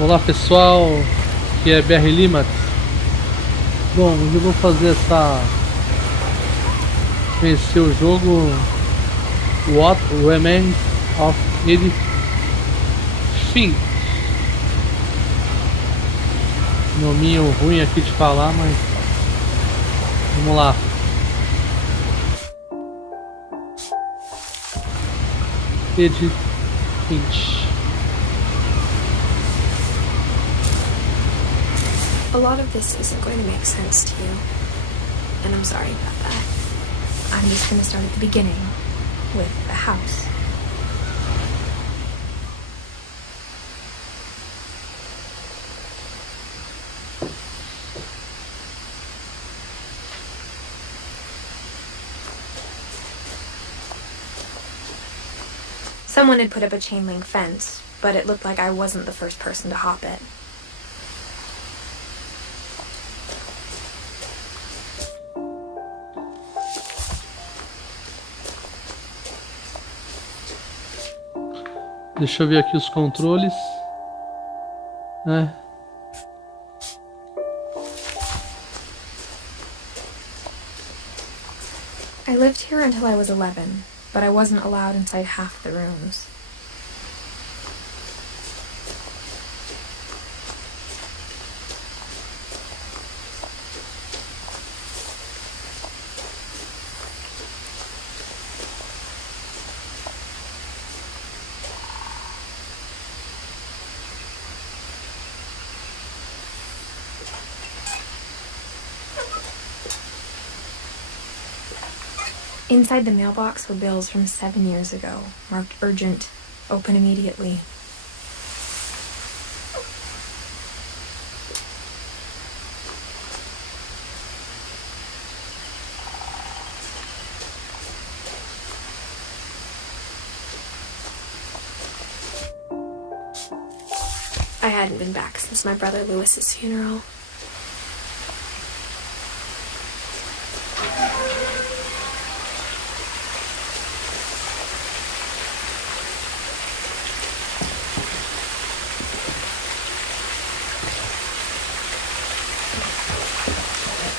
Olá pessoal, aqui é BR Lima. Bom, hoje eu vou fazer conhecer o jogo Remains of Edith Finch. Nominho ruim aqui de falar, mas vamos lá. Edith Finch. A lot of this isn't going to make sense to you, and I'm sorry about that. I'm just going to start at the beginning, with the house. Someone had put up a chain link fence, but it looked like I wasn't the first person to hop it. Deixa eu ver aqui os controles, né? I lived here until I was 11, but I wasn't allowed inside half the rooms. Inside the mailbox were bills from 7 years ago, marked urgent, open immediately. I hadn't been back since my brother Lewis's funeral.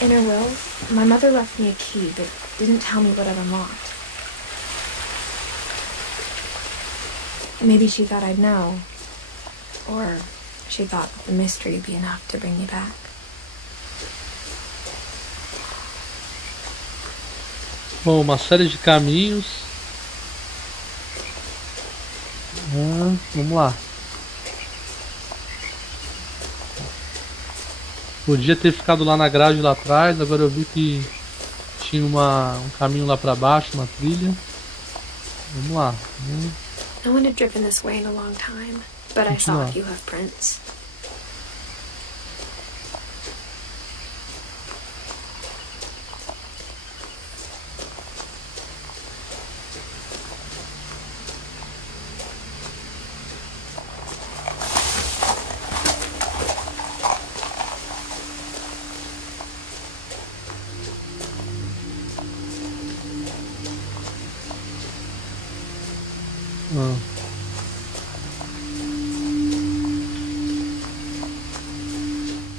In her will, my mother left me a key, but didn't tell me what it unlocked. Maybe she thought I'd know. Or she thought that the mystery would be enough to bring me back. Bom, uma série de caminhos. Vamos lá. Podia ter ficado lá na grade lá atrás, agora eu vi que tinha um caminho lá pra baixo, uma trilha. Vamos lá. No one had driven this way in a long time, but I saw a few hoof prints.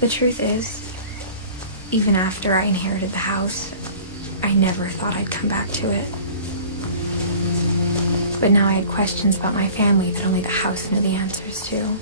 The truth is, even after I inherited the house, I never thought I'd come back to it. But now I had questions about my family that only the house knew the answers to.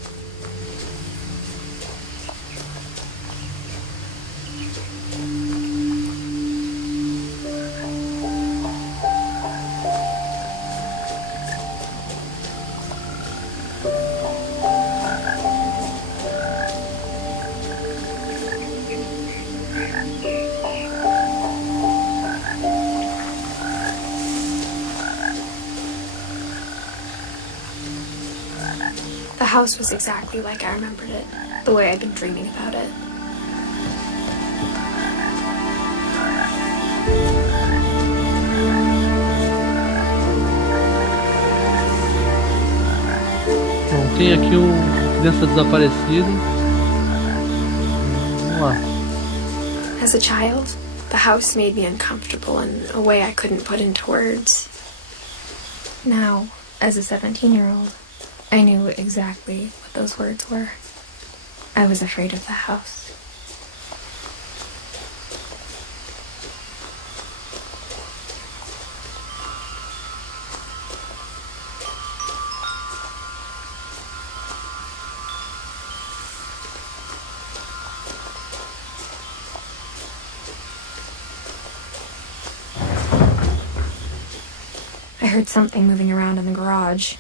The house was exactly like I remembered it, the way I'd been dreaming about it. Bom, tem aqui criança desaparecida. Vamos lá. As a child, the house made me uncomfortable in a way I couldn't put into words. Now, as a 17-year-old, I knew exactly what those words were. I was afraid of the house. I heard something moving around in the garage.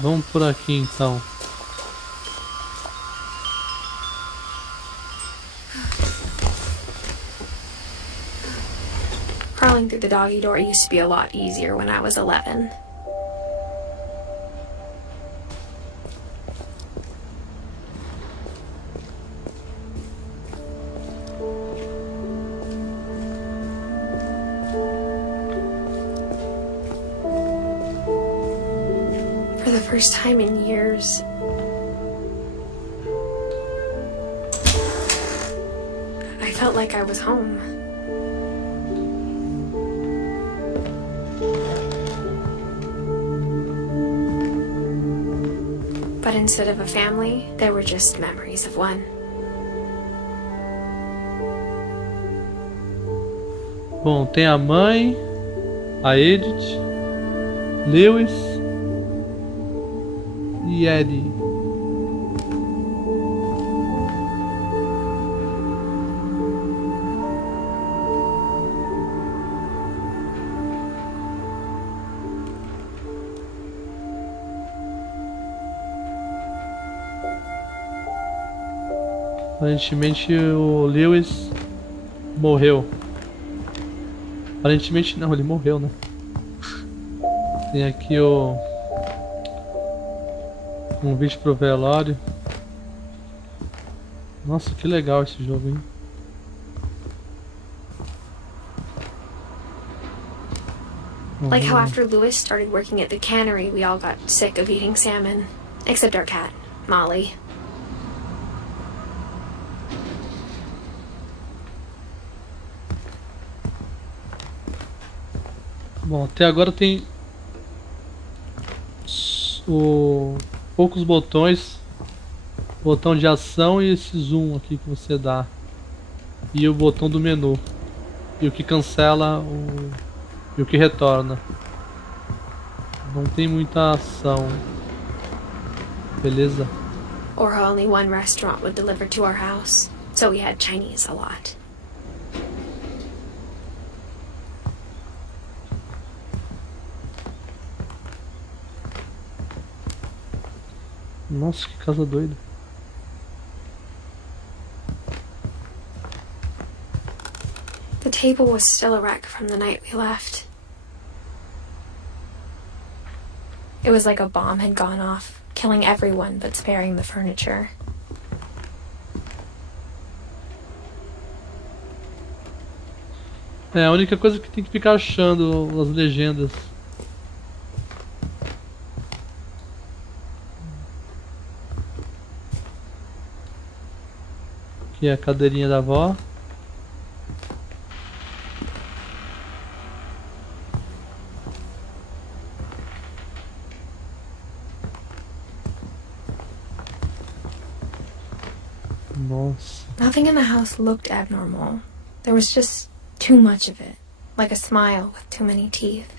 Vamos por aqui então. Crawling through the doggy door used to be a lot easier when I was 11. For the first time in years, I felt like I was home. But instead of a family, there were just memories of one. Bom, tem a mãe, a Edith, Lewis e Eddie. Aparentemente o Lewis morreu. Aparentemente não, ele morreu, né? Tem aqui o convite pro velório. Nossa, que legal esse jogo, hein? Like how after Lewis started working at the cannery, we all got sick of eating salmon. Except our cat, Molly. Bom, até agora tem poucos botões. Botão de ação e esse zoom aqui que você dá. E o botão do menu. E o que cancela e o que retorna. Não tem muita ação. Beleza? Or only one restaurant would deliver to our house, so we had Chinese a lot. Nossa, que casa doida. The table was still a wreck from the night we left. It was like a bomb had gone off, killing everyone but sparing the furniture. É a única coisa que tem que ficar achando as legendas. Aqui é a cadeirinha da avó. Nossa. Nothing in the house looked abnormal. There was just too much of it, like a smile with too many teeth.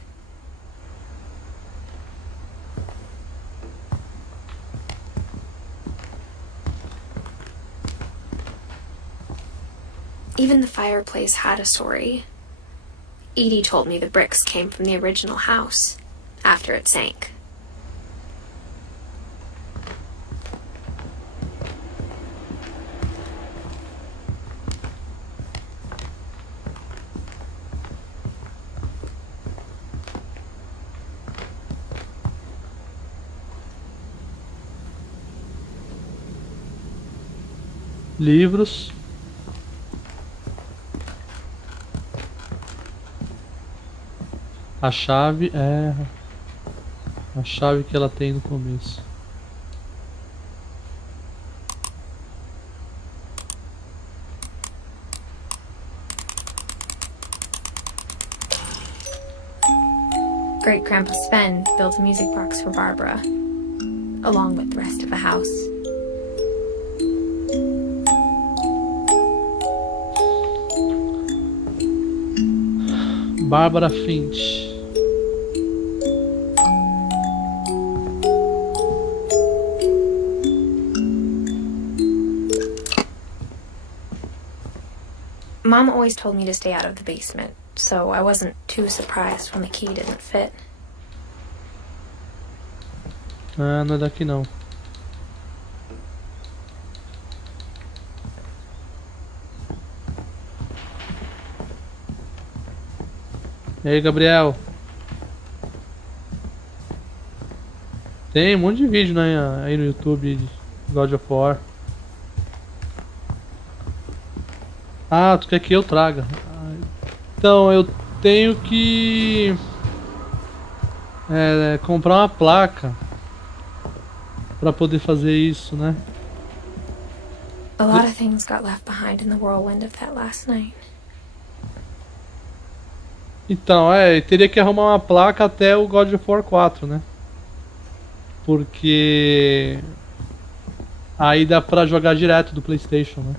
Even the fireplace had a story. Edie told me the bricks came from the original house, after it sank. Livros. A chave é a chave que ela tem no começo. Great Grandpa Sven built a music box for Barbara, along with the rest of the house. Barbara Finch. Mom always told me to stay out of the basement, so I wasn't too surprised when the key didn't fit. Ah, não é daqui não. E aí, Gabriel? Tem um monte de vídeo, né, aí no YouTube de God of War. Ah, tu quer que eu traga? Então, eu tenho que comprar uma placa pra poder fazer isso, né? A lot of things got left behind in the whirlwind of that last night. Então, teria que arrumar uma placa até o God of War 4, né? Porque aí dá pra jogar direto do PlayStation, né?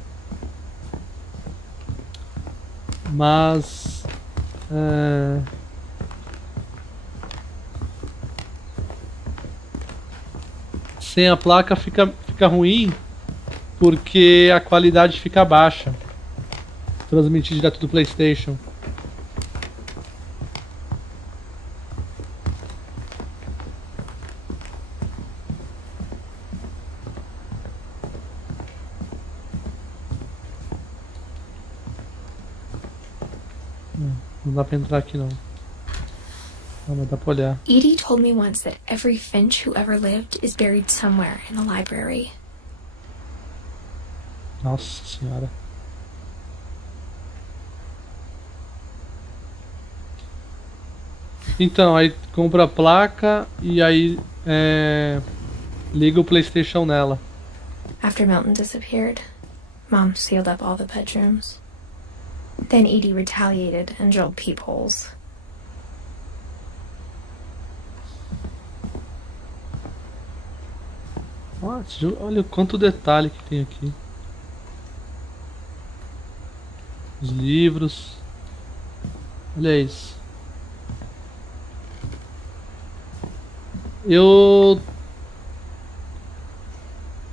Mas sem a placa fica ruim, porque a qualidade fica baixa. Transmitir direto do PlayStation. Não dá pra entrar aqui não. Não, mas dá pra olhar. Edie told me once that every Finch who ever lived is buried somewhere in the library. Nossa senhora. Então, aí compra a placa e aí liga o PlayStation nela. After Milton disappeared, Mom sealed up all the bedrooms. Then Edie retaliated and drilled peepholes. Olha quanto detalhe que tem aqui. Os livros. Olha isso. Eu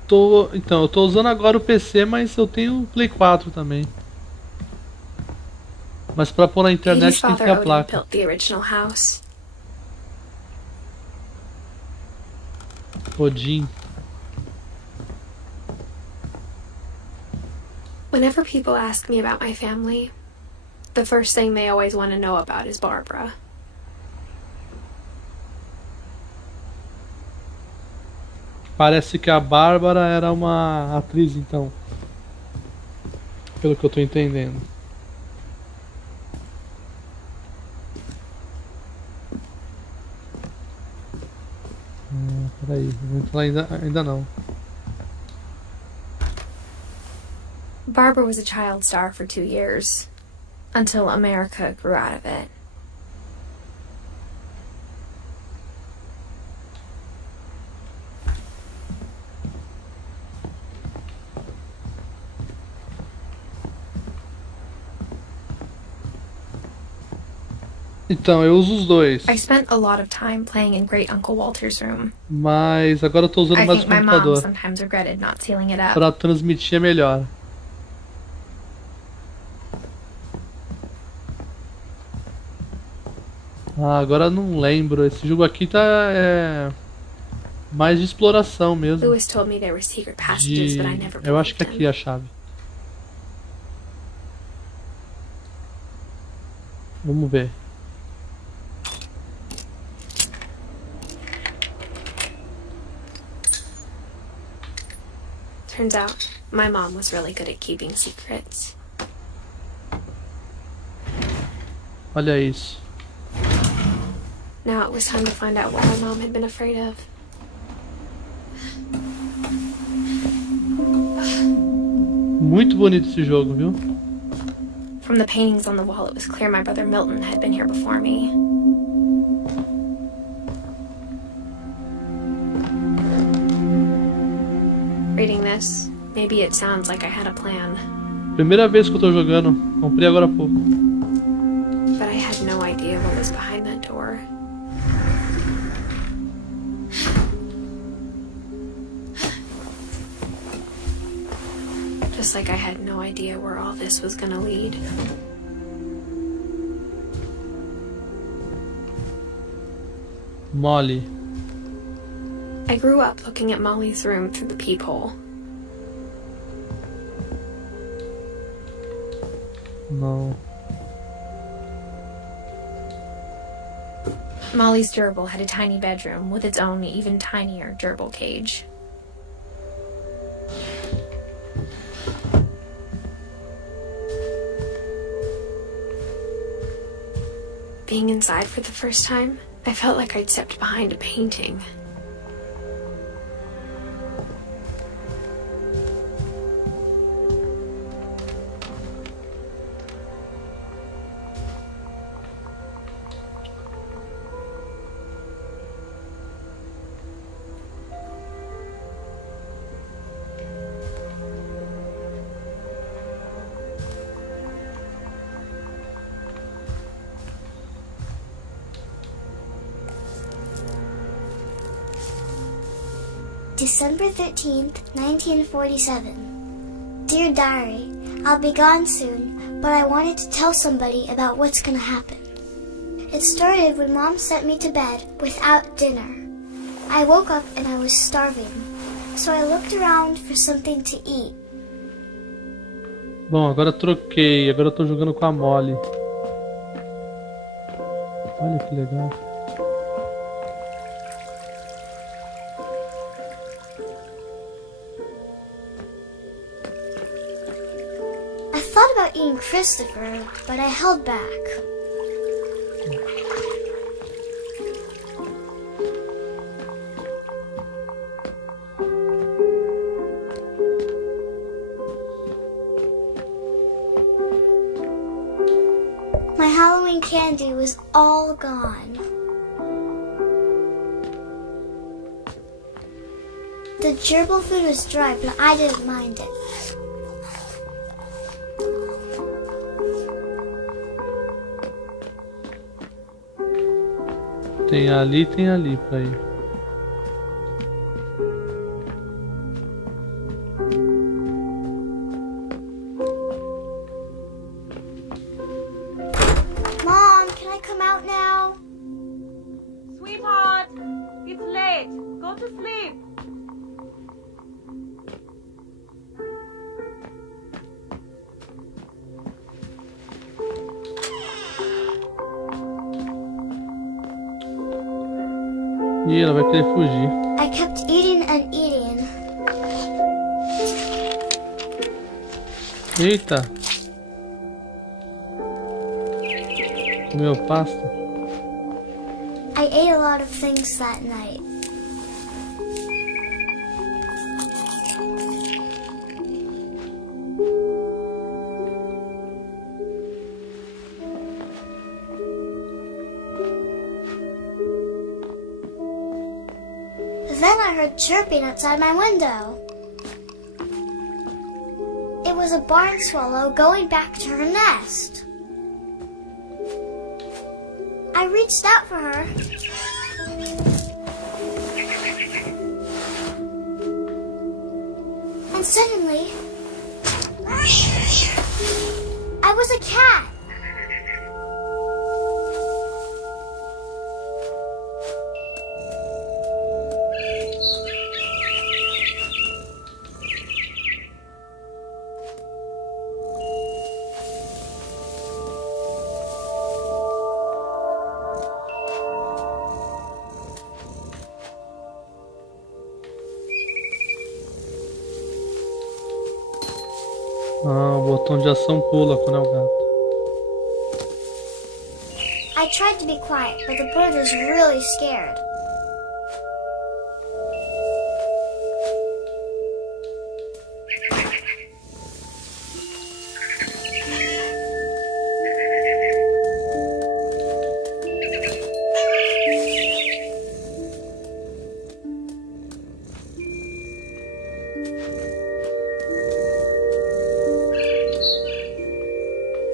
tô usando agora o PC, mas eu tenho o Play 4 também. Mas pra pôr na internet tem que ter a placa. Built the original house. Odin. Whenever people ask me about my family, the first thing they always want to know about is Barbara. Parece que a Bárbara era uma atriz, então. Pelo que eu tô entendendo. Peraí, não vou entrar ainda não. Barbara was a child star for 2 years, until America grew out of it. Então, eu uso os dois. I spent a lot of time playing in Great Uncle Walter's room. Mas agora eu tô usando I mais o think my mom computador. sometimes regretted not sealing it up. Pra transmitir é melhor. Ah, agora eu não lembro. Esse jogo aqui tá mais de exploração mesmo. Lewis told me there were secret passages, but I never Eu acho believed que aqui him. é a chave. Vamos ver. Turns out, my mom was really good at keeping secrets. Olha isso. Now it was time to find out what my mom had been afraid of. Muito bonito esse jogo, viu? From the paintings on the wall, it was clear my brother Milton had been here before me. this, maybe it sounds like I had a plan. Primeira vez que eu tô jogando. Comprei agora há pouco. But I had no idea what was behind that door. Just like I had no idea where all this was gonna lead. Molly. I grew up looking at Molly's room through the peephole. Não. Molly's gerbil had a tiny bedroom with its own even tinier gerbil cage. Being inside for the first time, I felt like I'd stepped behind a painting. December 13th, 1947. Dear Diary, I'll be gone soon, but I wanted to tell somebody about what's gonna happen. It started when Mom sent me to bed without dinner. I woke up and I was starving, so I looked around for something to eat. Bom, agora troquei. Agora eu tô jogando com a Molly. Olha que legal. I thought about eating Christopher, but I held back. My Halloween candy was all gone. The gerbil food was dry, but I didn't mind it. Tem ali pra ir. Mom, can I come out now? Sweetheart, it's late. Go to sleep. Ih, ela vai querer fugir. I kept eating and eating. Eita! Comeu pasta? I ate a lot of things that night. Then I heard chirping outside my window. It was a barn swallow going back to her nest. I reached out for her. And suddenly, I was a cat. Ah, o botão de ação pula quando é o gato. I tried to be quiet, but the bird was really scared.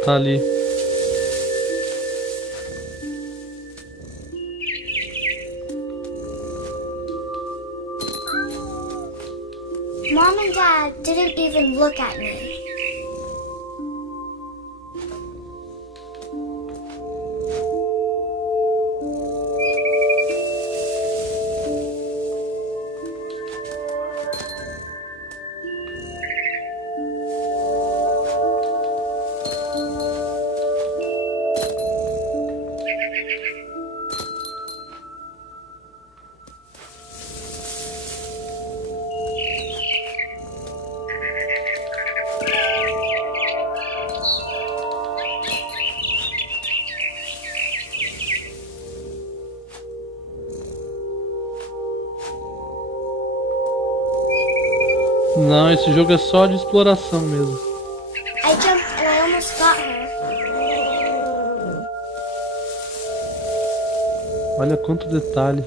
Tá ali. Mom and Dad didn't even look at me. Não, esse jogo é só de exploração mesmo. I jumped and I almost got her. Olha quanto detalhe.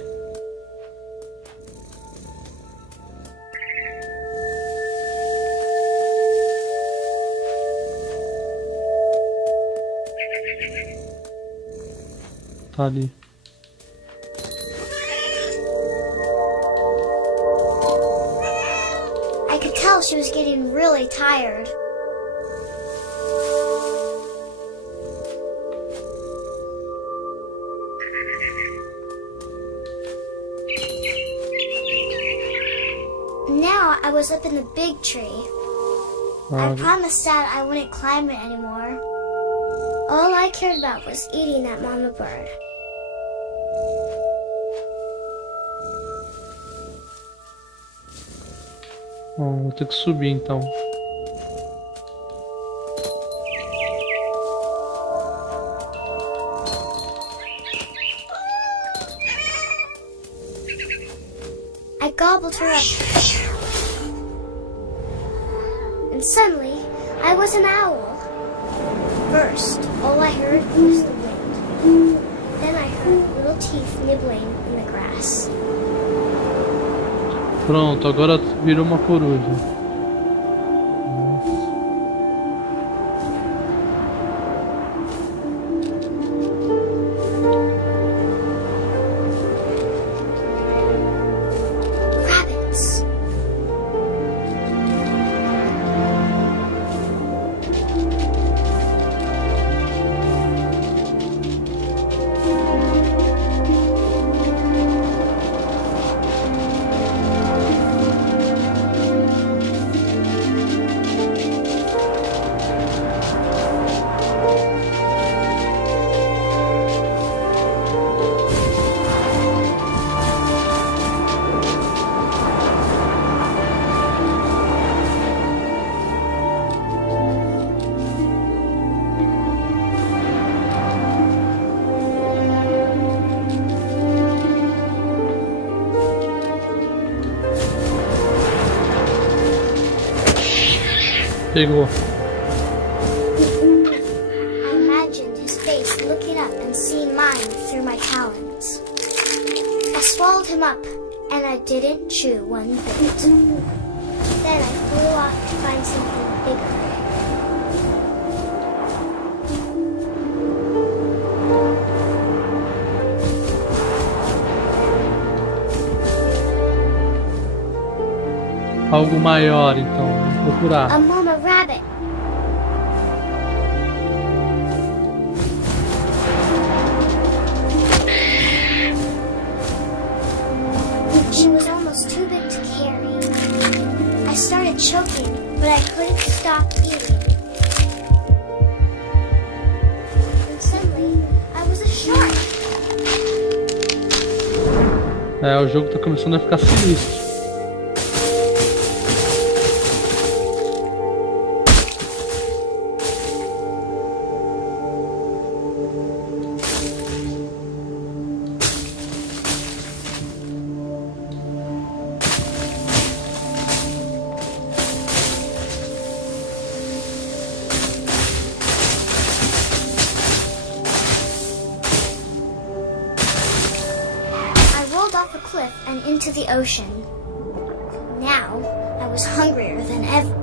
Tá ali. I could tell she was getting really tired. Now I was up in the big tree. I promised Dad I wouldn't climb it anymore. All I cared about was eating that mama bird. Bom, vou ter que subir então. I gobbled her up. And suddenly, I was an owl. First, all I heard was the wind. Then I heard little teeth nibbling in the grass. Pronto, agora virou uma coruja. Rabbits. Pegou. I imagined his face looking up and seeing mine through my talons. I swallowed him up, and I didn't chew one bit. Then I flew off to find something bigger. Algo maior então, vamos procurar. A mama rabbit. She was almost too big to carry. I started choking, but I couldn't stop eating. And suddenly, I was a shark. É, o jogo tá começando a ficar sinistro. Off a cliff and into the ocean. Now, I was hungrier than ever.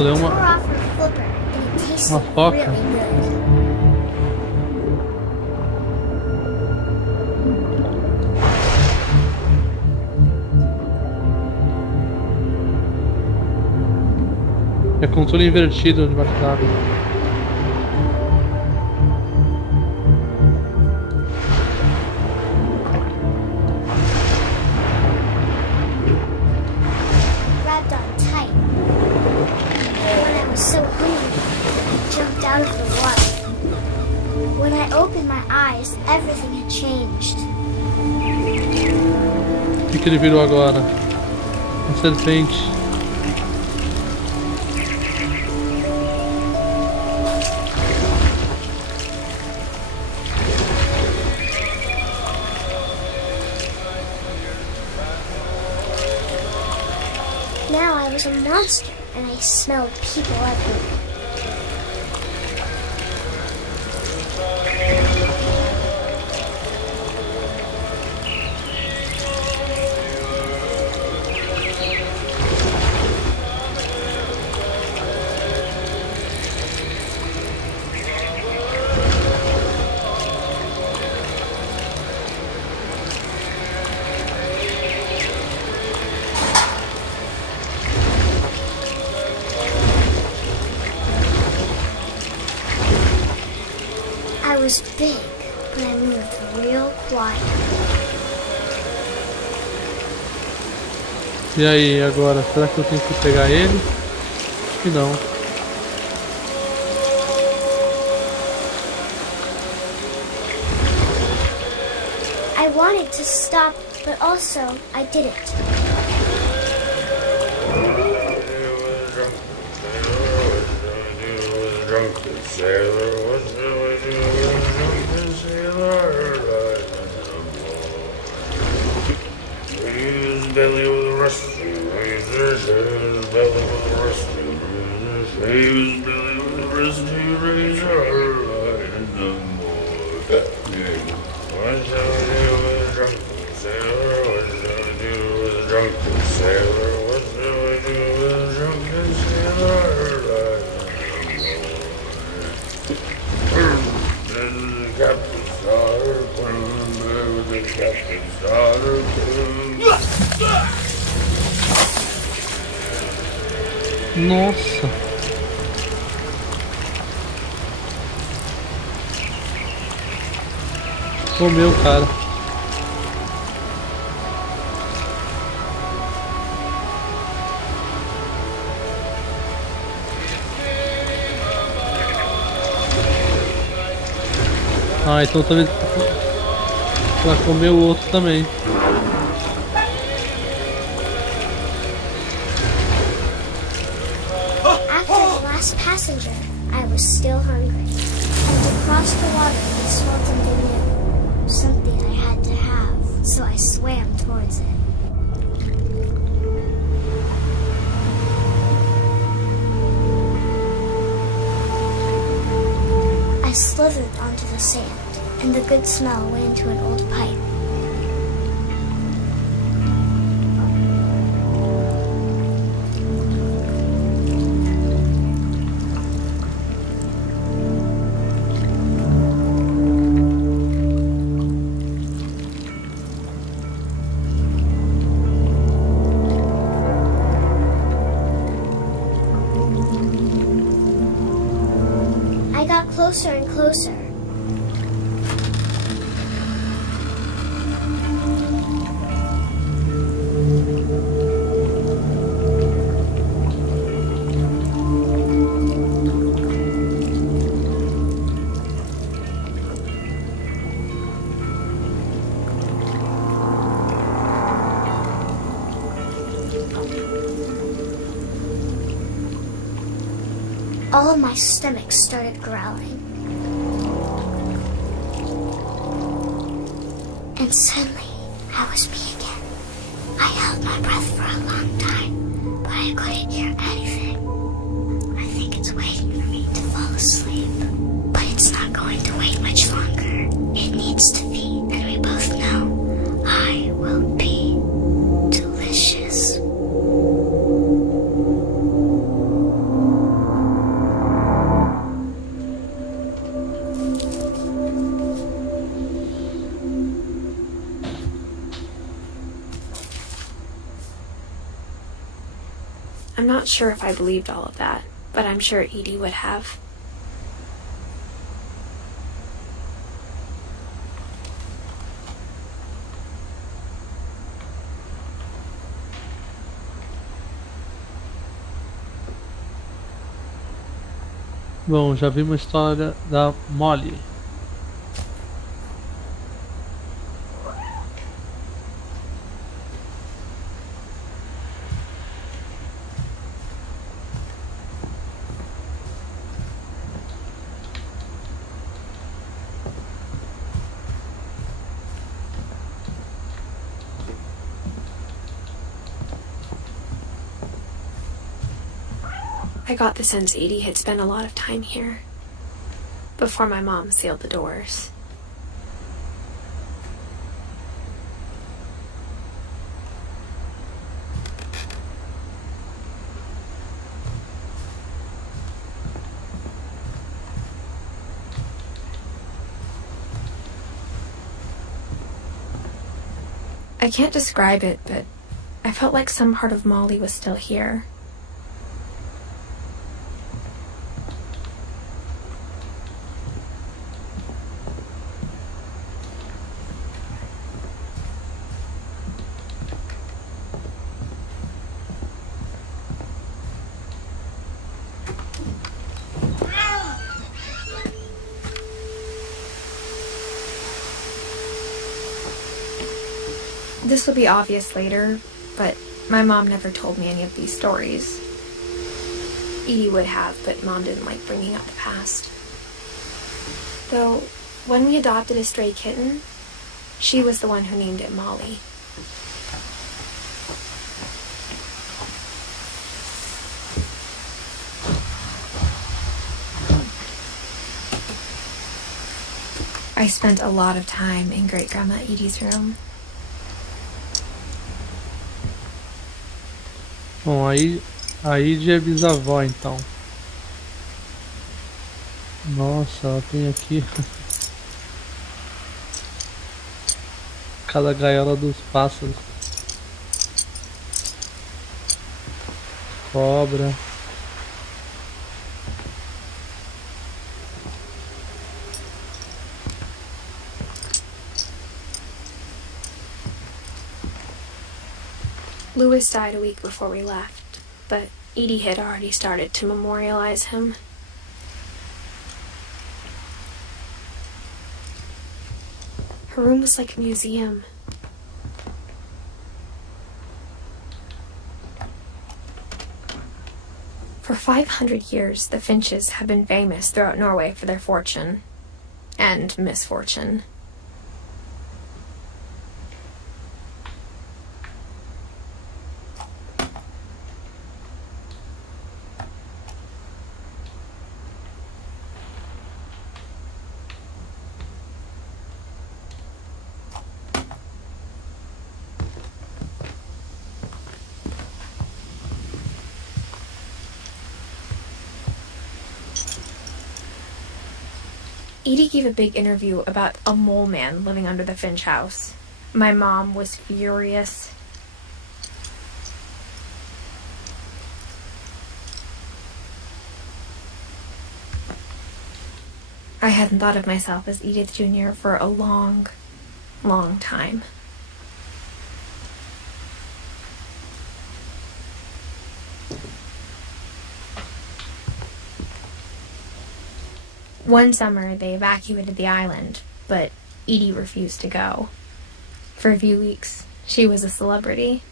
Nossa, deu Tore uma off her flipper, and it tasted foca. really good. É controle invertido debaixo d'água. Grabbed on tight. When I was so hungry, I jumped out of the water. When I opened my eyes, everything had changed. O que ele virou agora? Uma serpente. Now I was a monster, and I smelled people everywhere. I was big, but I moved real quiet. E aí, agora? Será que eu tenho que pegar ele? Acho que não. I wanted to stop, but also I didn't. Belly with a rusty razor, belly with a rusty razor, shaves belly with a rusty razor, and no more. What shall I do with a drunken sailor? What shall I do with a drunken sailor? What shall I do with a drunken sailor? And the captain's daughter, the captain's daughter. Nossa. Comeu, cara. Ah, então talvez ela comeu o outro também. After the last passenger, I was still hungry. And across the water, I smelled something new. Something I had to have, so I swam towards it. I slithered onto the sand, and the good smell went into an old pipe. I got closer and closer. All of my stomach started growling. And suddenly, I was me again. I held my breath for a long time, but I couldn't hear anything. I think it's waiting for me to fall asleep. But it's not going to wait much longer. It needs to be, and we both know I will be delicious. I'm not sure if I believed all of that, but I'm sure Edie would have. Bom, já vi uma história da Molly. I got the sense Edie had spent a lot of time here, before my mom sealed the doors. I can't describe it, but I felt like some part of Molly was still here. This will be obvious later, but my mom never told me any of these stories. Edie would have, but Mom didn't like bringing up the past. Though, when we adopted a stray kitten, she was the one who named it Molly. I spent a lot of time in Great-Grandma Edie's room. Bom, aí a Edie é bisavó, então. Nossa, ela tem aqui cada gaiola dos pássaros. Cobra. Louis died a week before we left, but Edie had already started to memorialize him. Her room was like a museum. For 500 years, the Finches have been famous throughout Norway for their fortune and misfortune. Edie gave a big interview about a mole man living under the Finch house. My mom was furious. I hadn't thought of myself as Edith Jr. for a long, long time. One summer, they evacuated the island, but Edie refused to go. For a few weeks, she was a celebrity.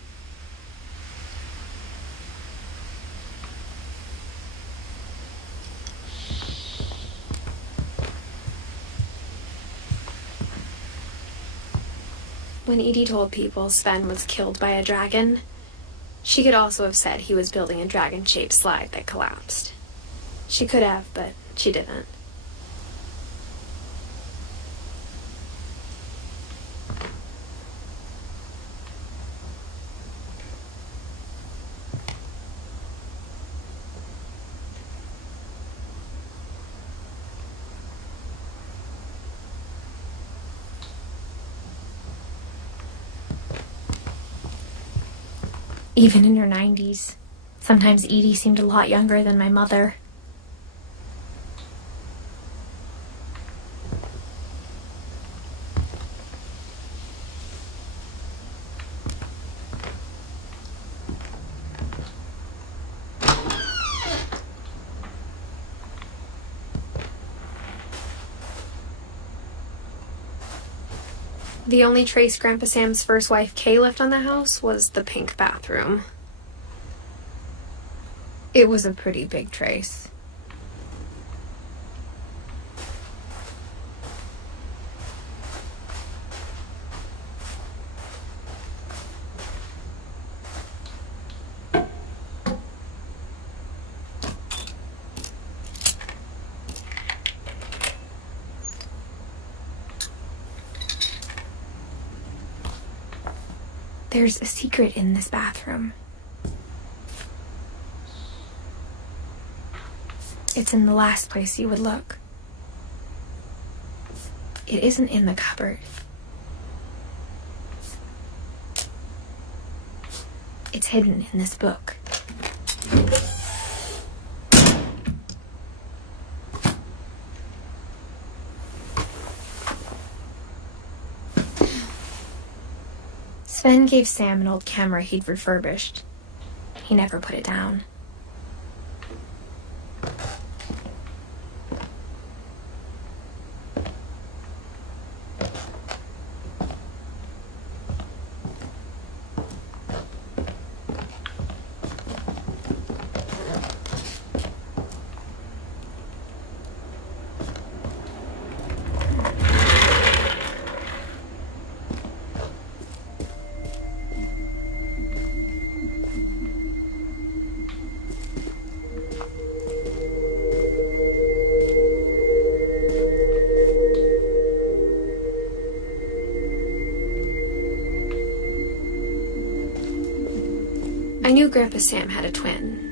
When Edie told people Sven was killed by a dragon, she could also have said he was building a dragon-shaped slide that collapsed. She could have, but she didn't. Even in her 90s, Sometimes Edie seemed a lot younger than my mother. The only trace Grandpa Sam's first wife Kay left on the house was the pink bathroom. It was a pretty big trace. There's a secret in this bathroom. It's in the last place you would look. It isn't in the cupboard. It's hidden in this book. Sven gave Sam an old camera he'd refurbished. He never put it down. I knew Grandpa Sam had a twin.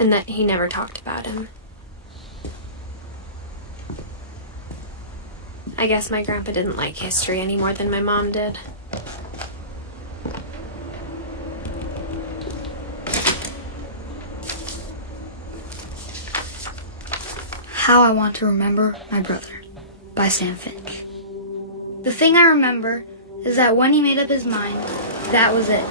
And that he never talked about him. I guess my grandpa didn't like history any more than my mom did. How I Want to Remember My Brother by Sam Finch. The thing I remember is that when he made up his mind, that was it.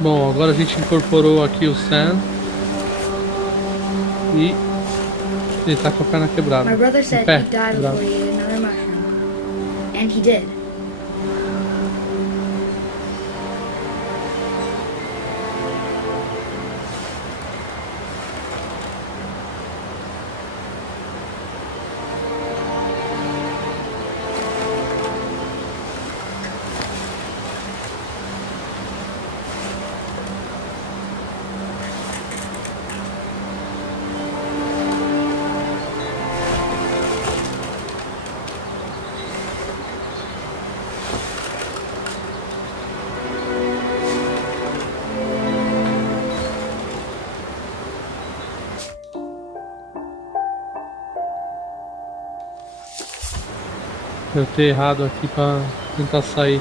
Bom, agora a gente incorporou aqui o Sam e ele tá com a perna quebrada. My brother said Pé he'd die quebrado. before he ate another mushroom. And he did. Eu ter errado aqui pra tentar sair.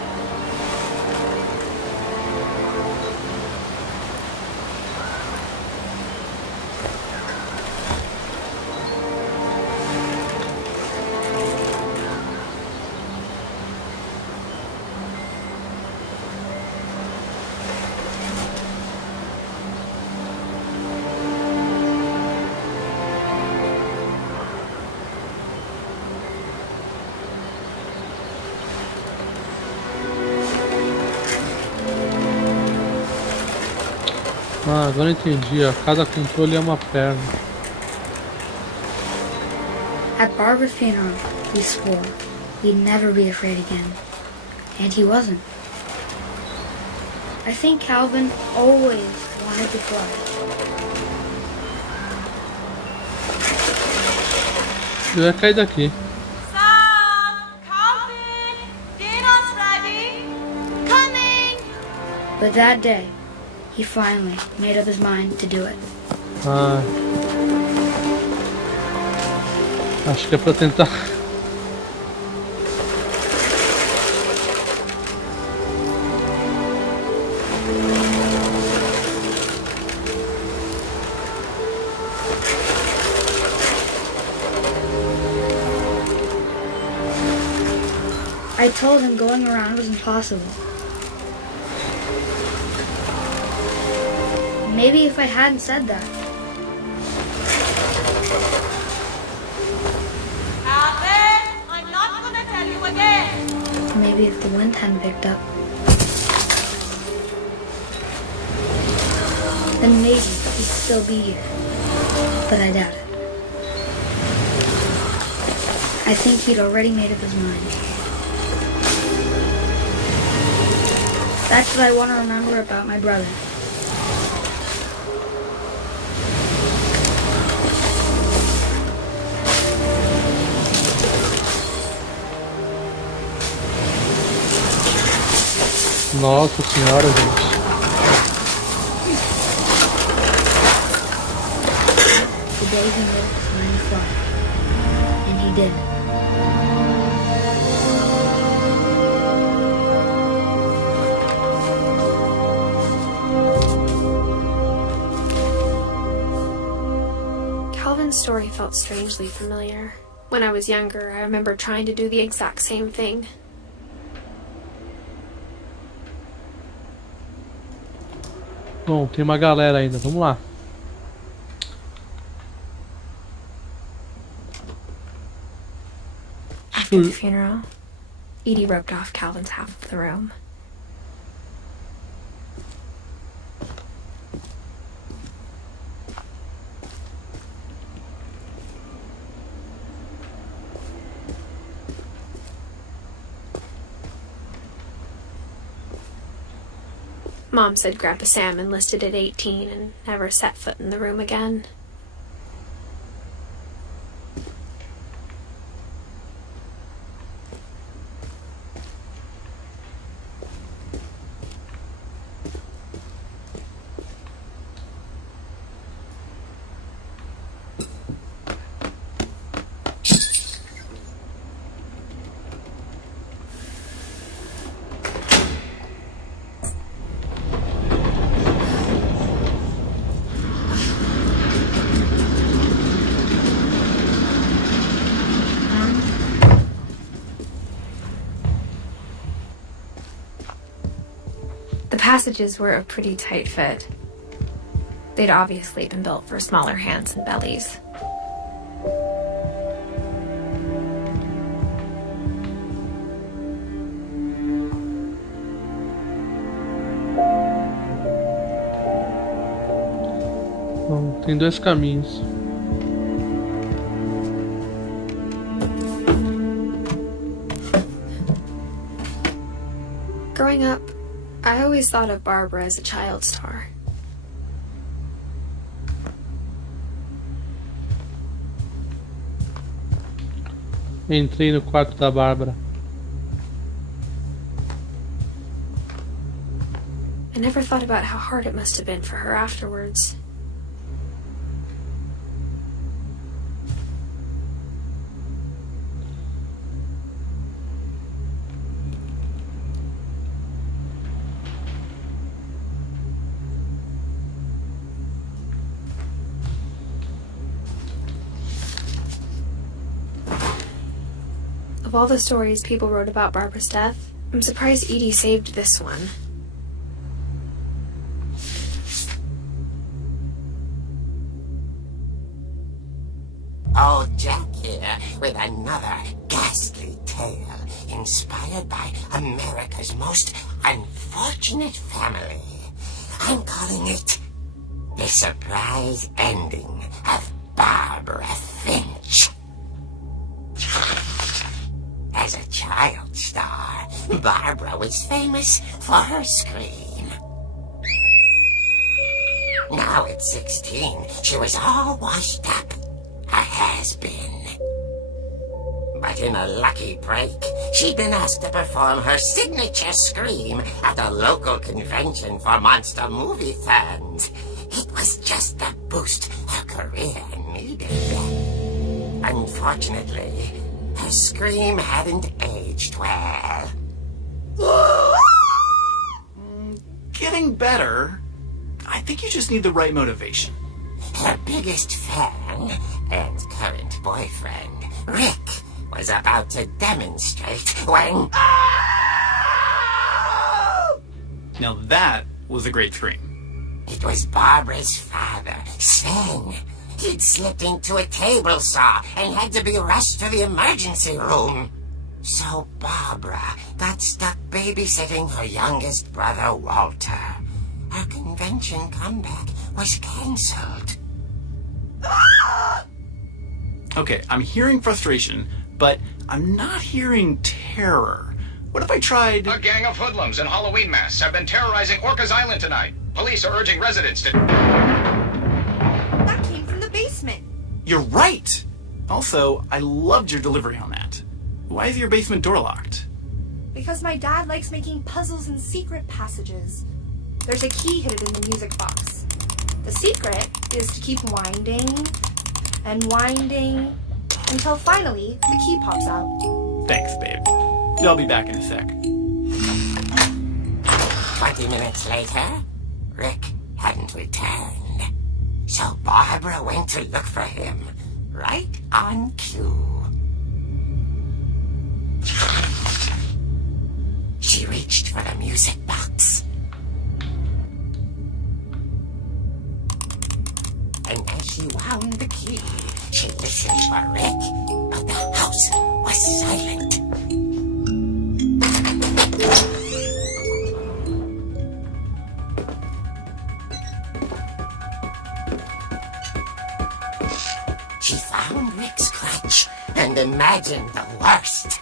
Ah, agora eu entendi, ó. Cada controle é uma perna. At Barbara's funeral, he swore he'd never be afraid again. And he wasn't. I think Calvin always wanted to fly. Eu ia cair daqui. Sam, Calvin, dinner's ready. Coming! But that day, he finally made up his mind to do it. Ah. Acho que é pra tentar. I told him going around was impossible. Maybe if I hadn't said that, Calvin, I'm not gonna tell you again. maybe if the wind hadn't picked up, then maybe he'd still be here. But I doubt it. I think he'd already made up his mind. That's what I want to remember about my brother. Nossa senhora, gente. The day he made up his mind to fly. And he did. Calvin's story felt strangely familiar. When I was younger, I remember trying to do the exact same thing. Bom, tem uma galera ainda. Vamos lá. After the funeral, Edie roped off Calvin's half of the room. Mom said Grandpa Sam enlisted at 18 and never set foot in the room again. The passages were a pretty tight fit. They'd obviously been built for smaller hands and bellies. Bom, tem dois caminhos. Growing up, I always thought of Barbara as a child star. Entrei no quarto da Bárbara. I never thought about how hard it must have been for her afterwards. Of all the stories people wrote about Barbara's death, I'm surprised Edie saved this one. Old Jack here with another ghastly tale inspired by America's most unfortunate family. I'm calling it The Surprise Ending of Barbara Finch. Barbara was famous for her scream. Now at 16, she was all washed up. A has-been. But in a lucky break, she'd been asked to perform her signature scream at a local convention for monster movie fans. It was just the boost her career needed. Unfortunately, her scream hadn't aged well. Getting better. I think you just need the right motivation. Her biggest fan and current boyfriend, Rick, was about to demonstrate when... Now that was a great scream. It was Barbara's father, Sven. He'd slipped into a table saw and had to be rushed to the emergency room. So Barbara got stuck babysitting her youngest brother, Walter. Her convention comeback was cancelled. Okay, I'm hearing frustration, but I'm not hearing terror. What if I tried... A gang of hoodlums in Halloween masks have been terrorizing Orcas Island tonight. Police are urging residents to... That came from the basement. You're right! Also, I loved your delivery on that. Why is your basement door locked? Because my dad likes making puzzles and secret passages. There's a key hidden in the music box. The secret is to keep winding and winding until finally the key pops out. Thanks, babe. I'll be back in a sec. 20 minutes later, Rick hadn't returned. So Barbara went to look for him, right on cue. She reached for the music box. And as she wound the key, she listened for Rick, but the house was silent. She found Rick's crutch and imagined the worst.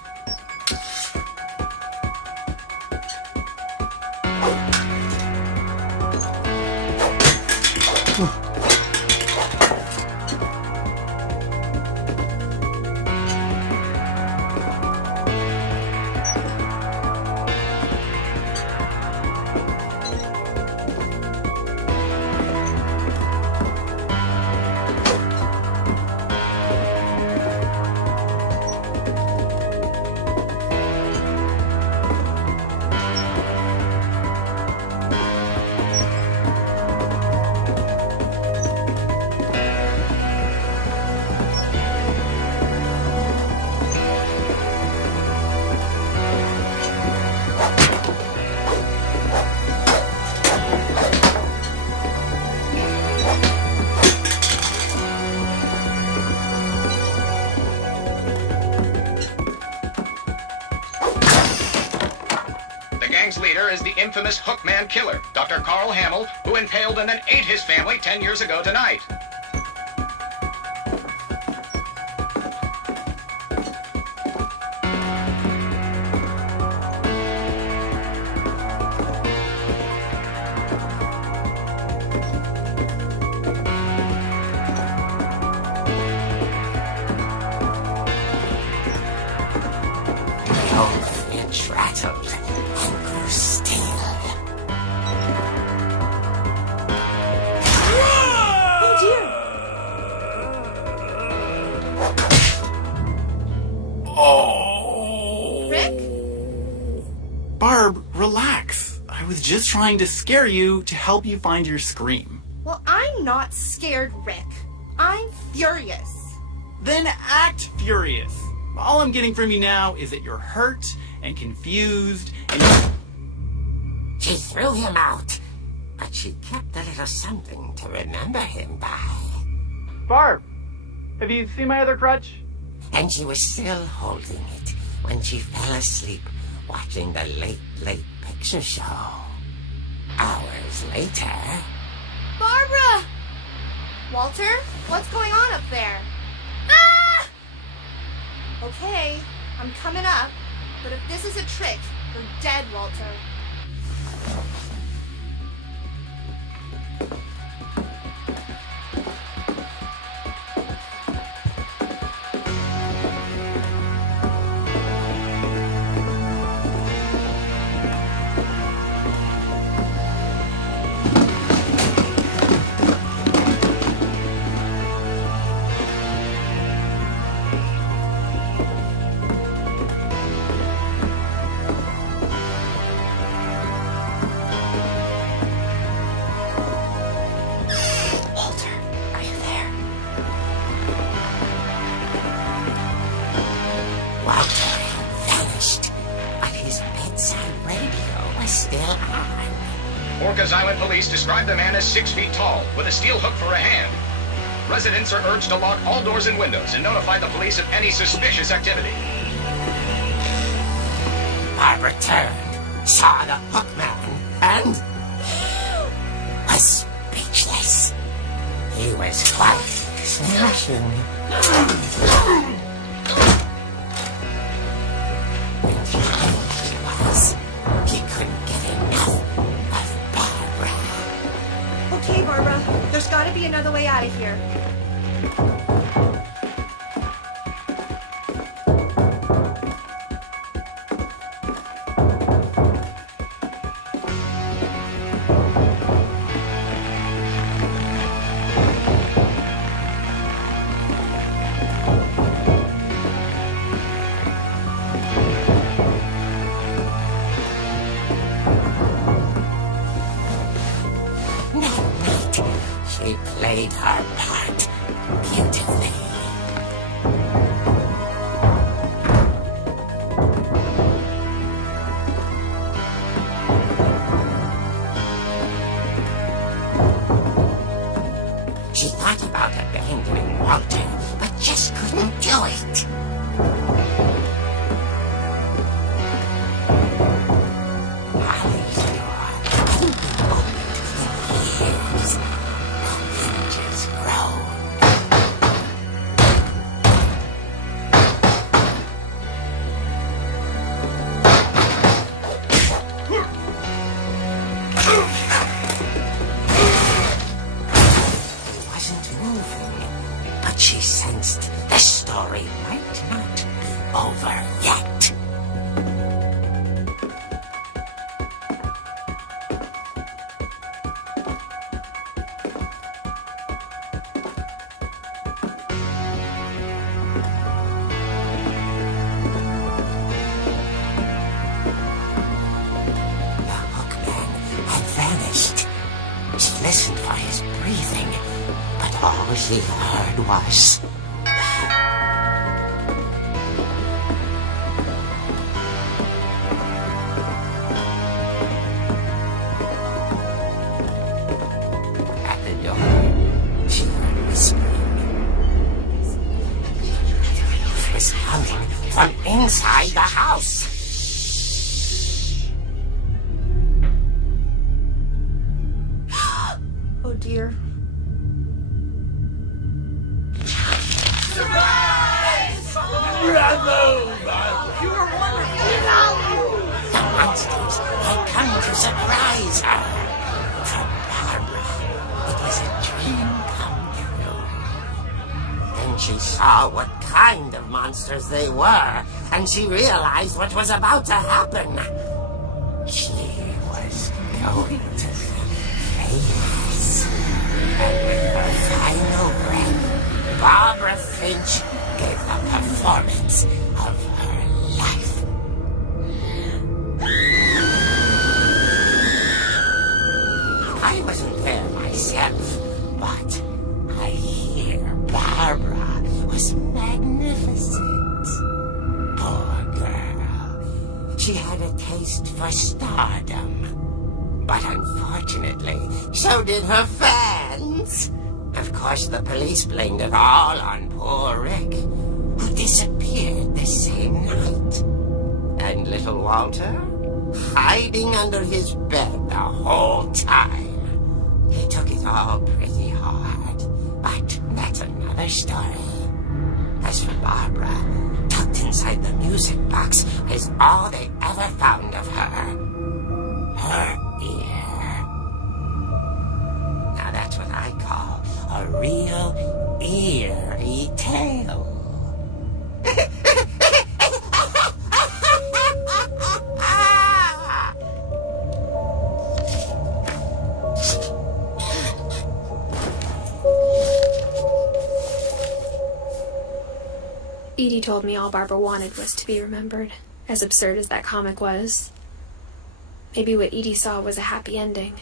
Leader is the infamous Hookman killer, Dr. Carl Hamill, who impaled and then ate his family 10 years ago tonight. Oh, Finch rattled. Barb, relax. I was just trying to scare you to help you find your scream. Well, I'm not scared, Rick. I'm furious. Then act furious. All I'm getting from you now is that you're hurt and confused and... She threw him out, but she kept a little something to remember him by. Barb, have you seen my other crutch? And she was still holding it when she fell asleep watching the Late Picture Show. Hours later... Barbara! Walter, what's going on up there? Ah! Okay, I'm coming up, but if this is a trick, You're dead, Walter. Island police describe the man as 6 feet tall, with a steel hook for a hand. Residents are urged to lock all doors and windows and notify the police of any suspicious activity. Barbara turned, saw the hook man, and was speechless. He was quite smashing. And he was. He couldn't get enough. Okay, Barbara, there's gotta be another way out of here. Played her part beautifully. She thought about abandoning Walter, but just couldn't do it. She sensed the story might not be over yet. The hookman had vanished. She listened for his breathing, but all she heard was... At the door, she heard whispering. It was coming from inside the house. Oh dear. The monsters had come to surprise her. For Barbara, it was a dream come true. Then she saw what kind of monsters they were, and she realized what was about to happen. She was going to be famous. And with her final breath, Barbara Finch gave the performance of her life. I wasn't there myself, but I hear Barbara was magnificent. Poor girl. She had a taste for stardom. But unfortunately, so did her fans. Of course, the police blamed it all on poor Rick, who disappeared the same night. And little Walter, hiding under his bed the whole time. He took it all pretty hard, but that's another story. As for Barbara, tucked inside inside the music box is all they ever found of her. Her ear. Now that's what I call a real eerie tale. Edie told me all Barbara wanted was to be remembered, as absurd as that comic was. Maybe what Edie saw was a happy ending.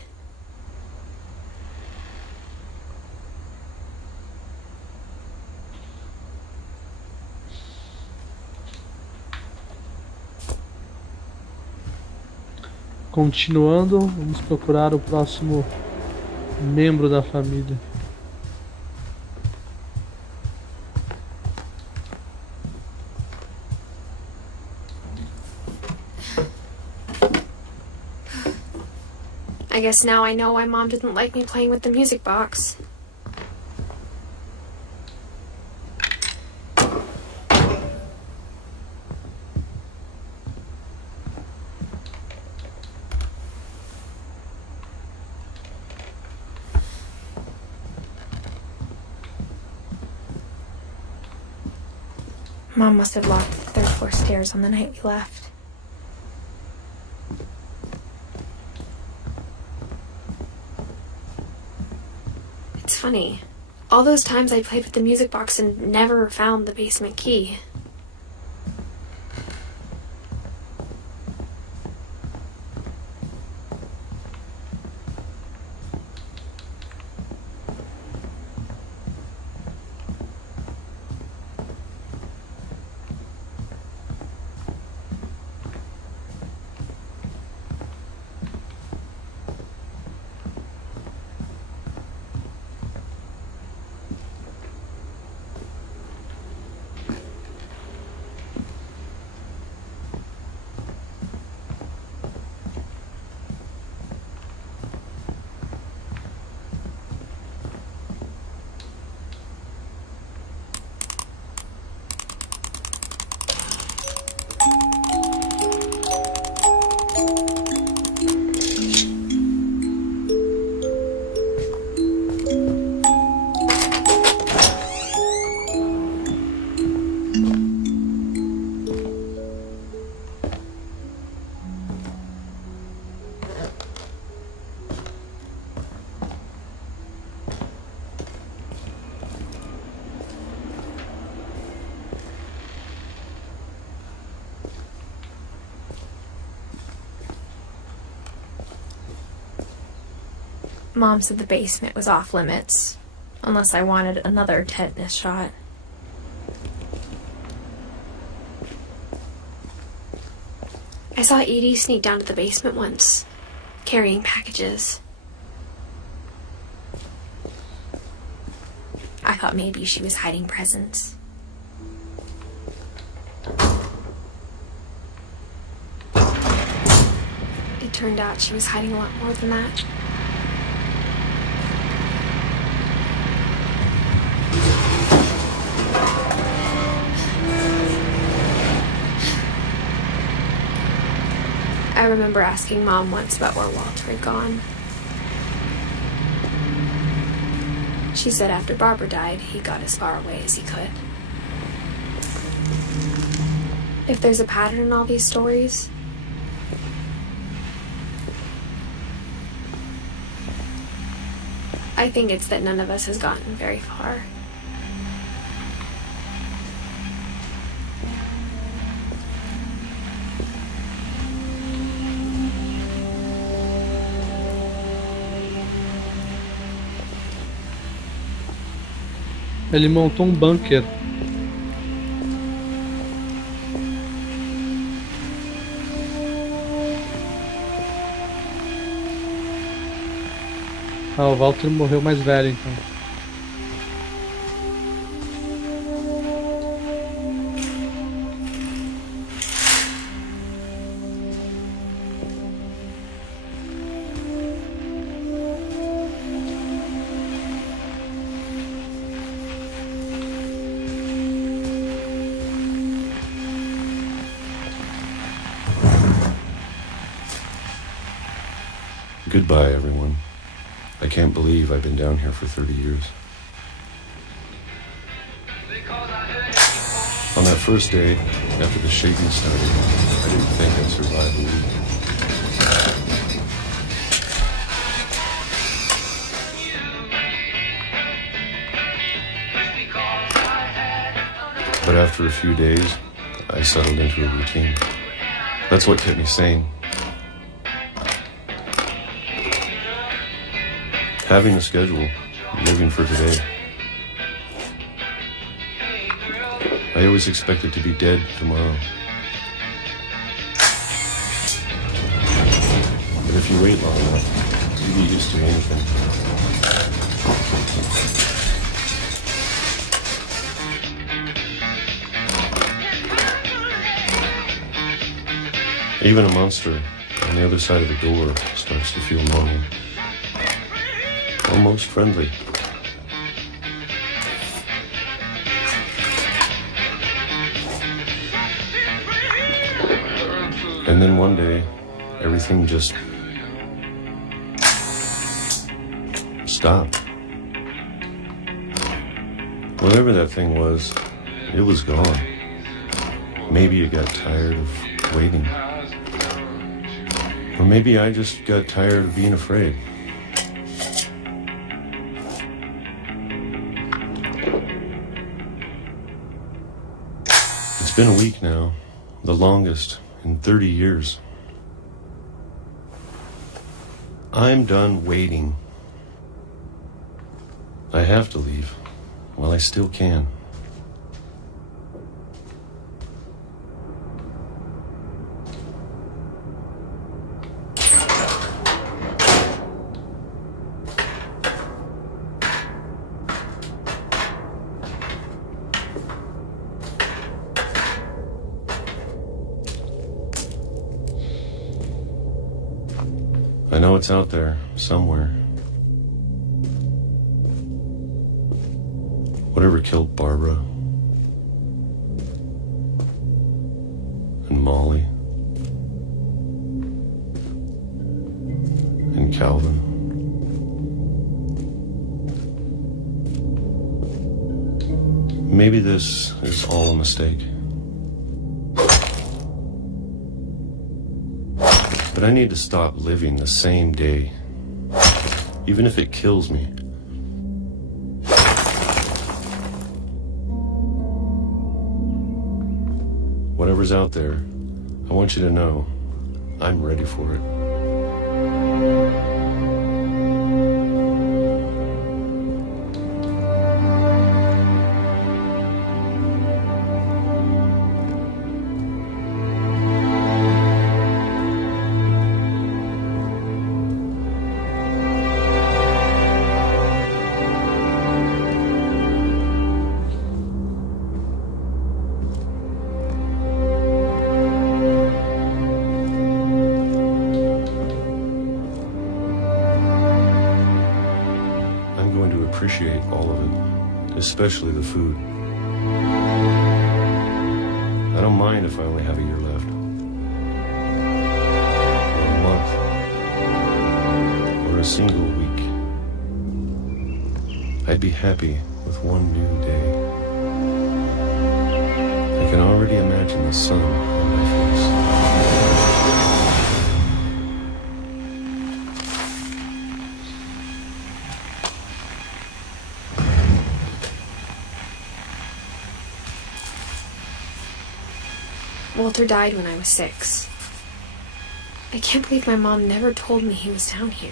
Continuando, vamos procurar o próximo membro da família. I guess now I know why Mom didn't like me playing with the music box. Mom must have locked the third floor stairs on the night we left. It's funny. All those times I played with the music box and never found the basement key. Mom said the basement was off limits, unless I wanted another tetanus shot. I saw Edie sneak down to the basement once, carrying packages. I thought maybe she was hiding presents. It turned out she was hiding a lot more than that. I remember asking Mom once about where Walter had gone. She said after Barbara died, he got as far away as he could. If there's a pattern in all these stories, I think it's that none of us has gotten very far. Ele montou um bunker. Ah, o Walter morreu mais velho então. Goodbye, everyone. I can't believe I've been down here for 30 years. On that first day, after the shaking started, I didn't think I'd survive a week. But after a few days, I settled into a routine. That's what kept me sane. Having a schedule, living for today. I always expected to be dead tomorrow. But if you wait long enough, you get used to anything. Even a monster on the other side of the door starts to feel normal. Almost friendly. And then one day, everything just stopped. Whatever that thing was, it was gone. Maybe it got tired of waiting. Or maybe I just got tired of being afraid. It's been a week now, the longest in 30 years. I'm done waiting. I have to leave while I still can. I know it's out there, somewhere. Whatever killed Barbara and Molly and Calvin. Maybe this is all a mistake. But I need to stop living the same day, even if it kills me. Whatever's out there, I want you to know I'm ready for it. Appreciate all of it, especially the food. I don't mind if I only have a year left, or a month, or a single week. I'd be happy with one new day. I can already imagine the sun on my face. Walter died when I was 6. I can't believe my mom never told me he was down here.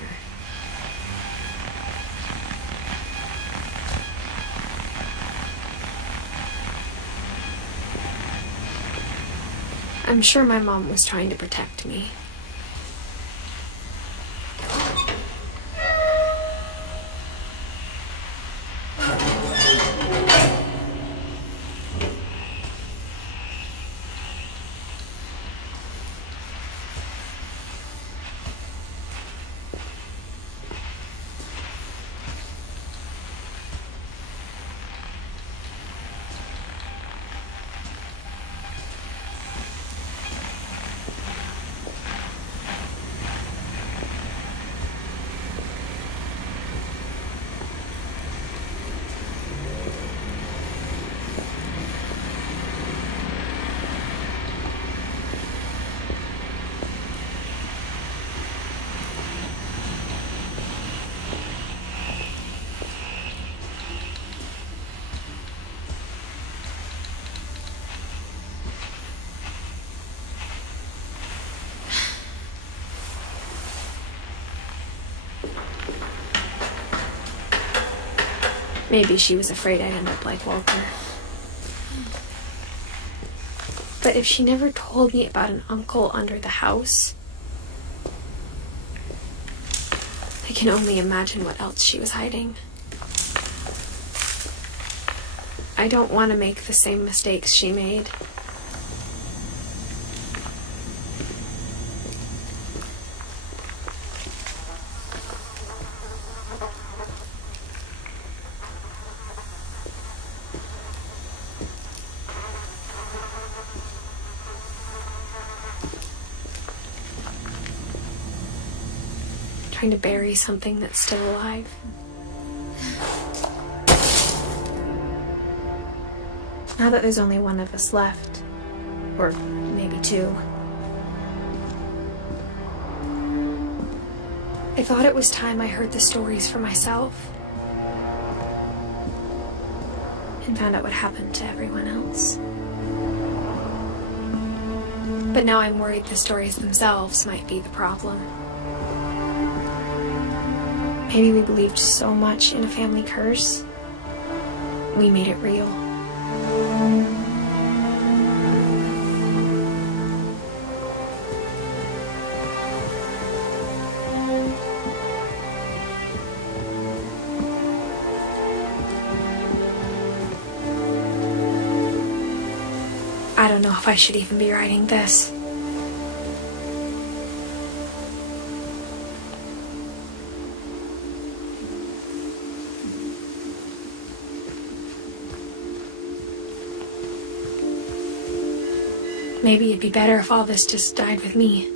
I'm sure my mom was trying to protect me. Maybe she was afraid I'd end up like Walter. But if she never told me about an uncle under the house, I can only imagine what else she was hiding. I don't want to make the same mistakes she made. Trying to bury something that's still alive. Now that there's only one of us left, or maybe two, I thought it was time I heard the stories for myself and found out what happened to everyone else. But now I'm worried the stories themselves might be the problem. Maybe we believed so much in a family curse, we made it real. I don't know if I should even be writing this. Maybe it'd be better if all this just died with me.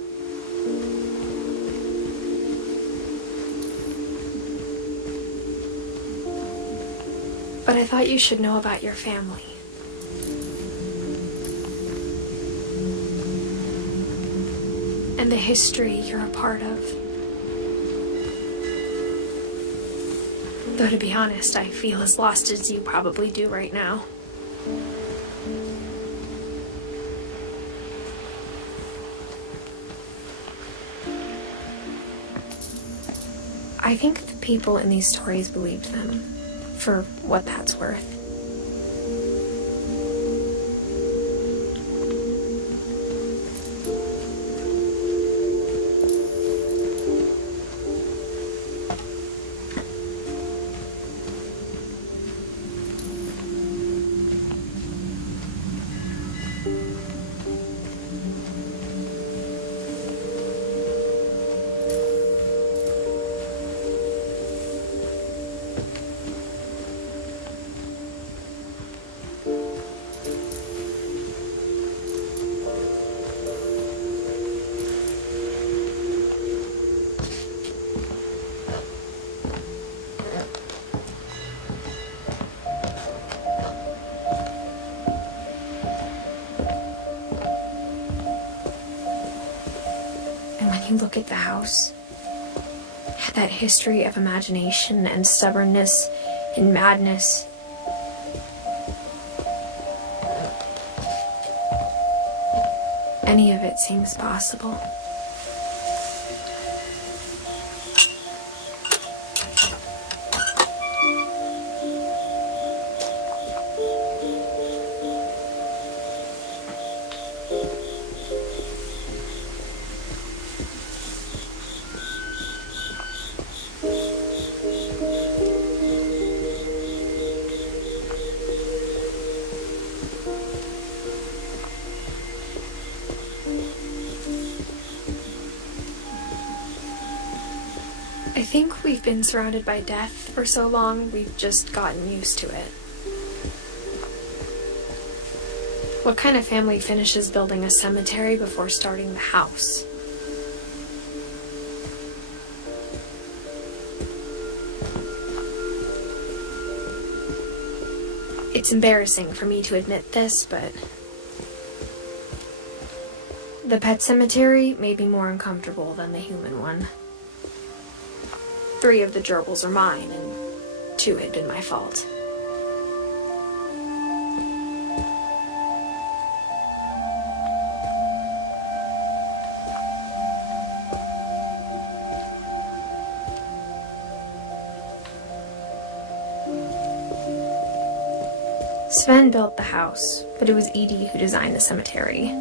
But I thought you should know about your family. And the history you're a part of. Though to be honest, I feel as lost as you probably do right now. I think the people in these stories believed them, for what that's worth. You look at the house, that history of imagination and stubbornness and madness. Any of it seems possible. I think we've been surrounded by death for so long, we've just gotten used to it. What kind of family finishes building a cemetery before starting the house? It's embarrassing for me to admit this, but the pet cemetery made me more uncomfortable than the human one. 3 of the gerbils are mine, and 2 had been my fault. Sven built the house, but it was Edie who designed the cemetery.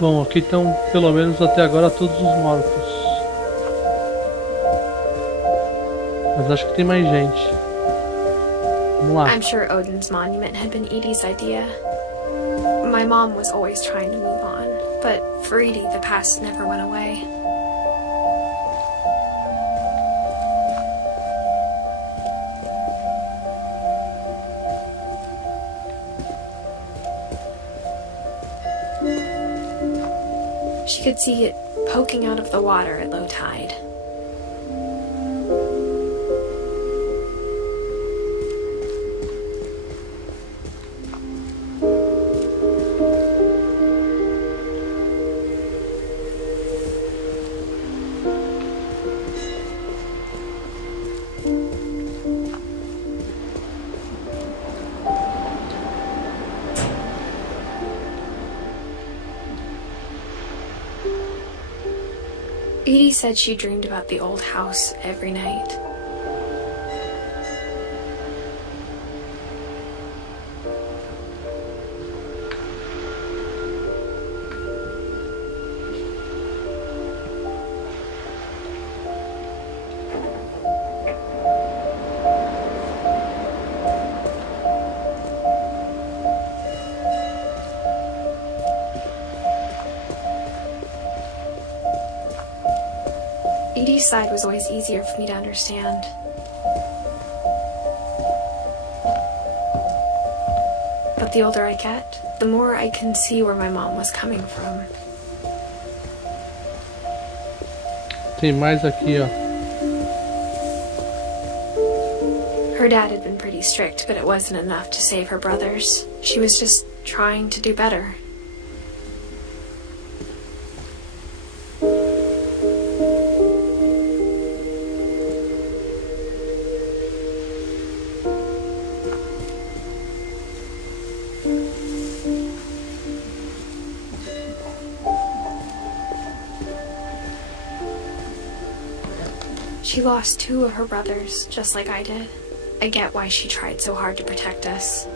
Bom, aqui estão pelo menos até agora todos os mortos. Mas acho que tem mais gente. Vamos lá. I'm sure Odin's monument had been Edie's idea. My mom was always trying to move on, but for Edie, the past never went away. She could see it poking out of the water at low tide. Edie said she dreamed about the old house every night. Edie's side was always easier for me to understand. But the older I get, the more I can see where my mom was coming from. Tem mais aqui, ó. Her dad had been pretty strict, but it wasn't enough to save her brothers. She was just trying to do better. She lost 2 of her brothers, just like I did. I get why she tried so hard to protect us.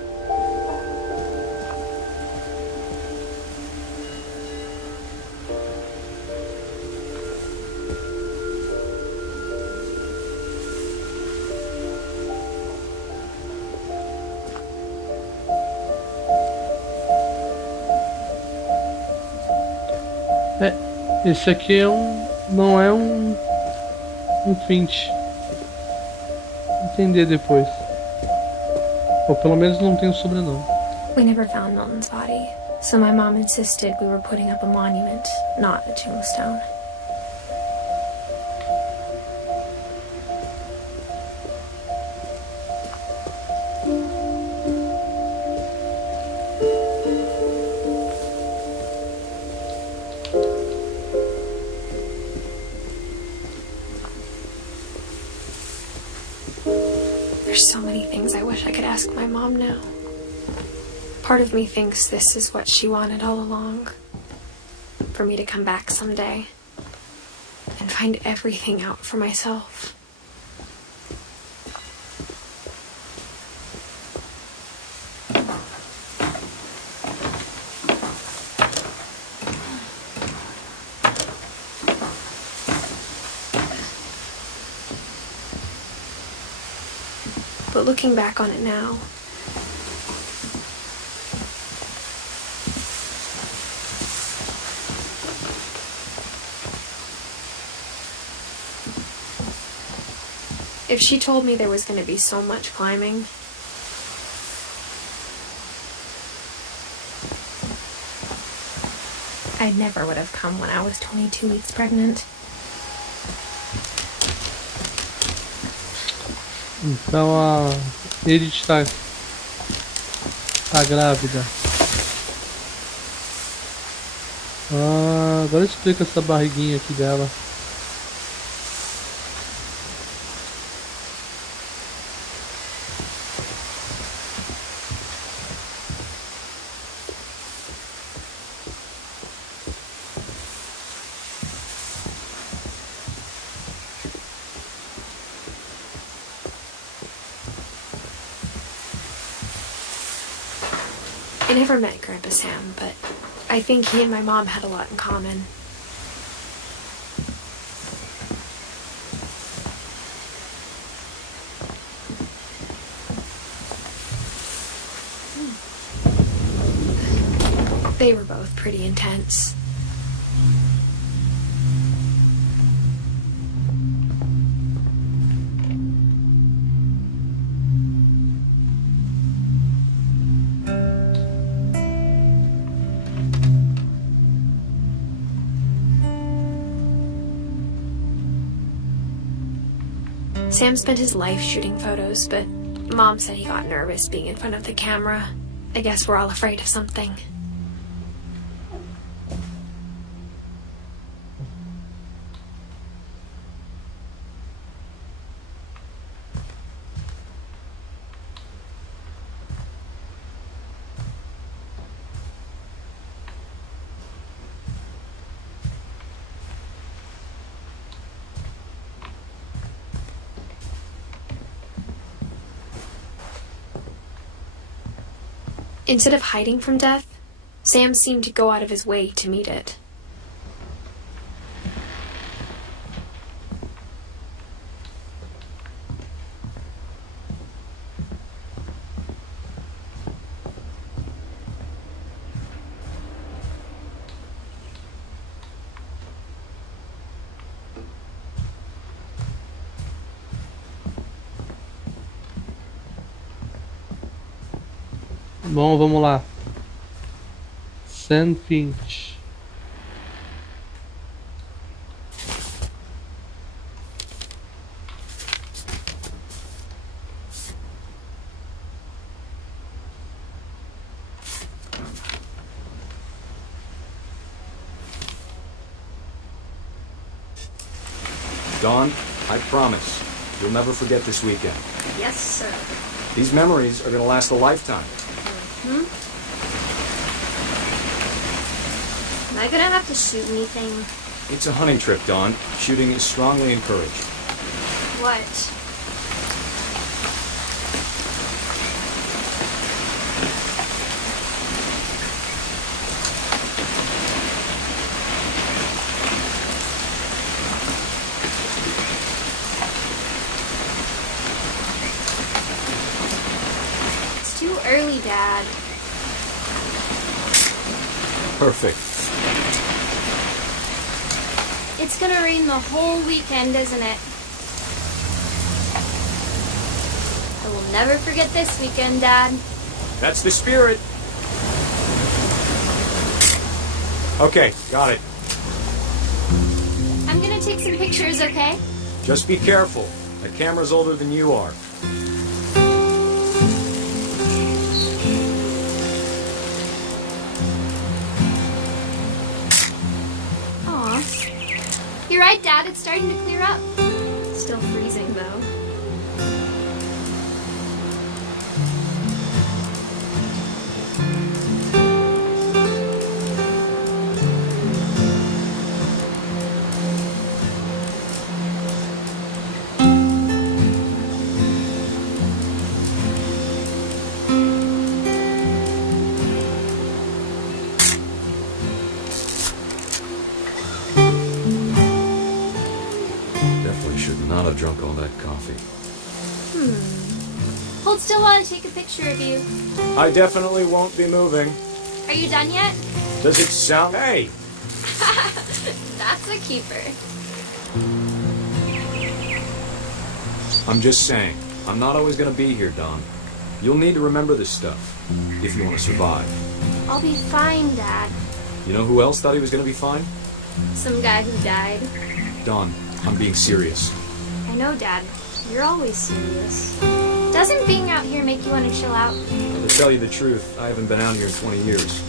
Esse aqui não é um Finch. Entender depois. Ou pelo menos não tem o sobrenome. We never found Milton's body, so my mom insisted we were putting up a monument, not a tombstone. There's so many things I wish I could ask my mom now. Part of me thinks this is what she wanted all along. For me to come back someday and find everything out for myself. But looking back on it now, if she told me there was going to be so much climbing, I never would have come when I was 22 weeks pregnant. Então a Edith tá grávida. Agora explica essa barriguinha aqui dela. I never met Grandpa Sam, but I think he and my mom had a lot in common. They were both pretty intense. Sam spent his life shooting photos, but Mom said he got nervous being in front of the camera. I guess we're all afraid of something. Instead of hiding from death, Sam seemed to go out of his way to meet it. Bom, vamos lá. Sam Finch. Dawn, I promise, you'll never forget this weekend. Yes, sir. These memories are going to last a lifetime. Am I gonna have to shoot anything? It's a hunting trip, Dawn. Shooting is strongly encouraged. What? It's too early, Dad. Perfect. It's gonna rain the whole weekend, isn't it? I will never forget this weekend, Dad. That's the spirit. Okay, got it. I'm gonna take some pictures, okay? Just be careful. That camera's older than you are. You're right, Dad. It's starting to clear up. Still freezing, though. Not have drunk all that coffee. Hold still while I take a picture of you. I definitely won't be moving. Are you done yet? Does it sound... Hey! That's a keeper. I'm just saying, I'm not always going to be here, Don. You'll need to remember this stuff, if you want to survive. I'll be fine, Dad. You know who else thought he was gonna be fine? Some guy who died. Dawn, I'm being serious. I know, Dad. You're always serious. Doesn't being out here make you want to chill out? To tell you the truth, I haven't been out here in 20 years.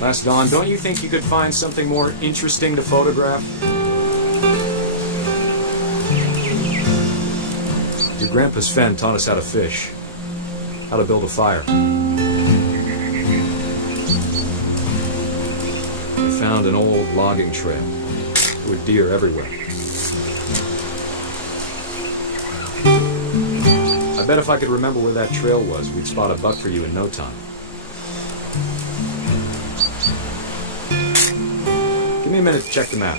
Last Dawn, don't you think you could find something more interesting to photograph? Your grandpa's Fen taught us how to fish, how to build a fire. We found an old logging trail with deer everywhere. I bet if I could remember where that trail was, we'd spot a buck for you in no time. Give me a minute to check the map.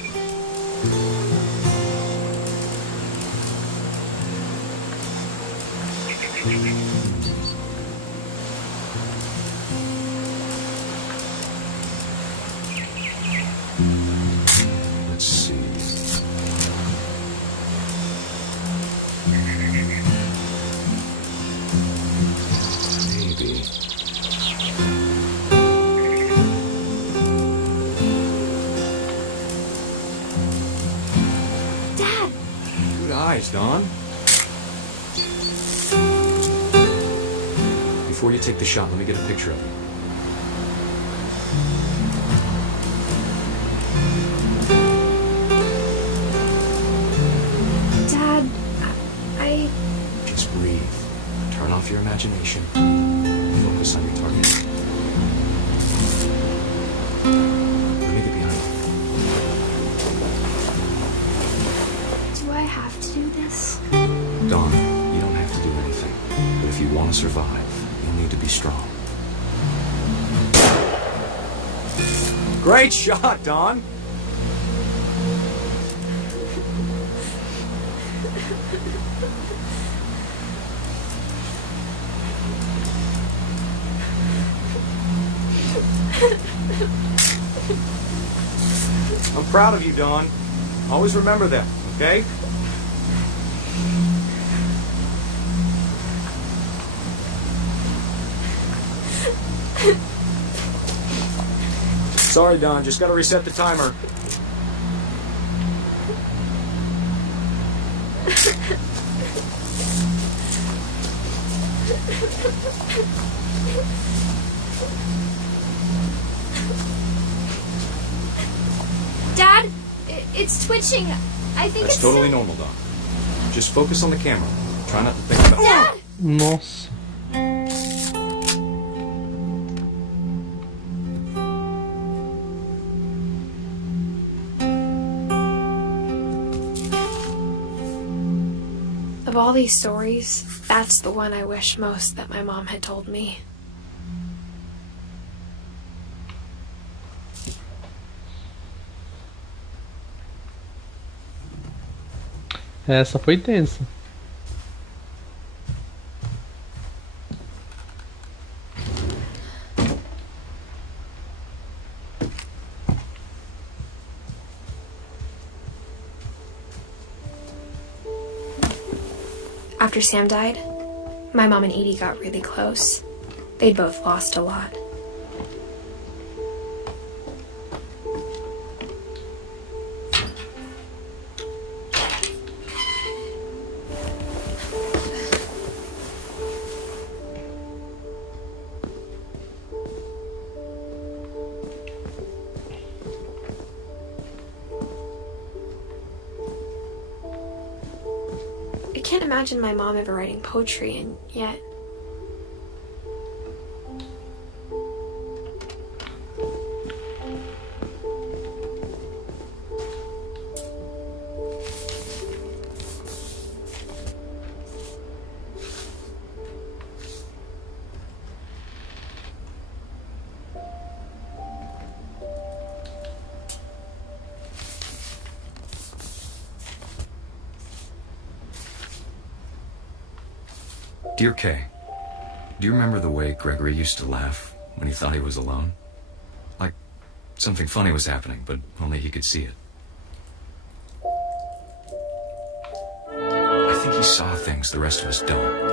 Let's see. Maybe. Dad! Good eyes, Dawn. Before you take the shot, let me get a picture of you. Dad, I... Just breathe. Turn off your imagination. Focus on your target. Let me get behind you. Do I have to do this? Dawn, you don't have to do anything. But if you want to survive, you'll need to be strong. Great shot, Dawn! I'm proud of you, Dawn. Always remember that, okay? Sorry, Dawn. Just gotta reset the timer. Dad, it's twitching. I think That's it's totally normal, Dawn. Just focus on the camera. Try not to think about Dad! Nossa. Of all these stories, that's the one I wish most that my mom had told me. Essa foi tensa. After Sam died, my mom and Edie got really close. They'd both lost a lot. I can't imagine my mom ever writing poetry, and yet... Dear Kay, do you remember the way Gregory used to laugh when he thought he was alone? Like something funny was happening, but only he could see it. saw things the rest of us don't.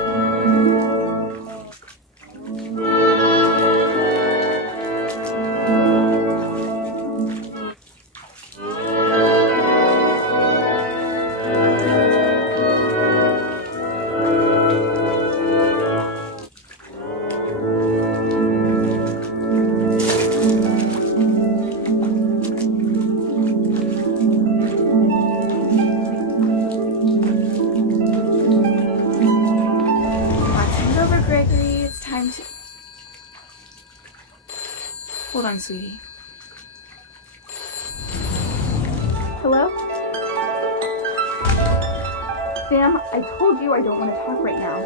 Hold on, sweetie. Hello? Sam, I told you I don't want to talk right now.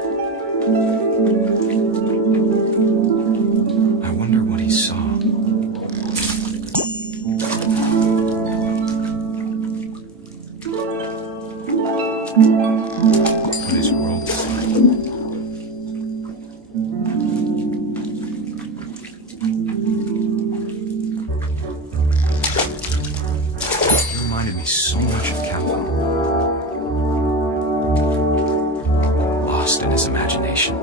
I wonder what he saw. What his world was like. He reminded me so much of Calvin. Lost in his imagination.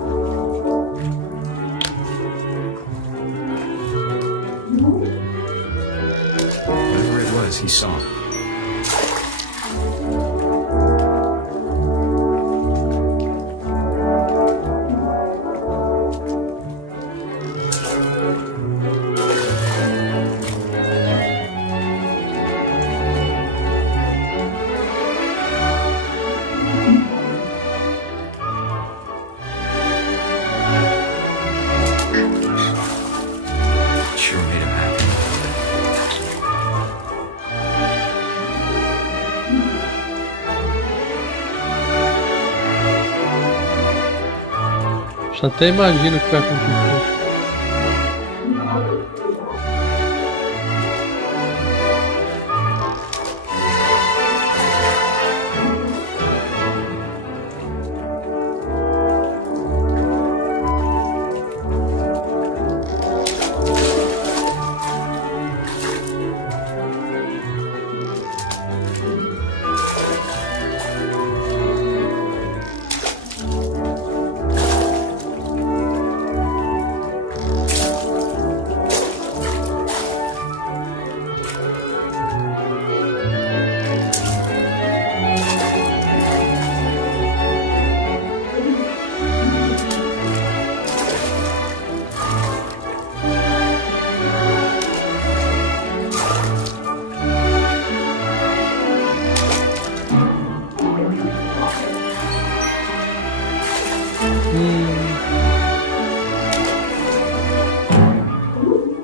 Whatever it was, he saw. Sure made him happy. Já até imagino o que vai acontecer.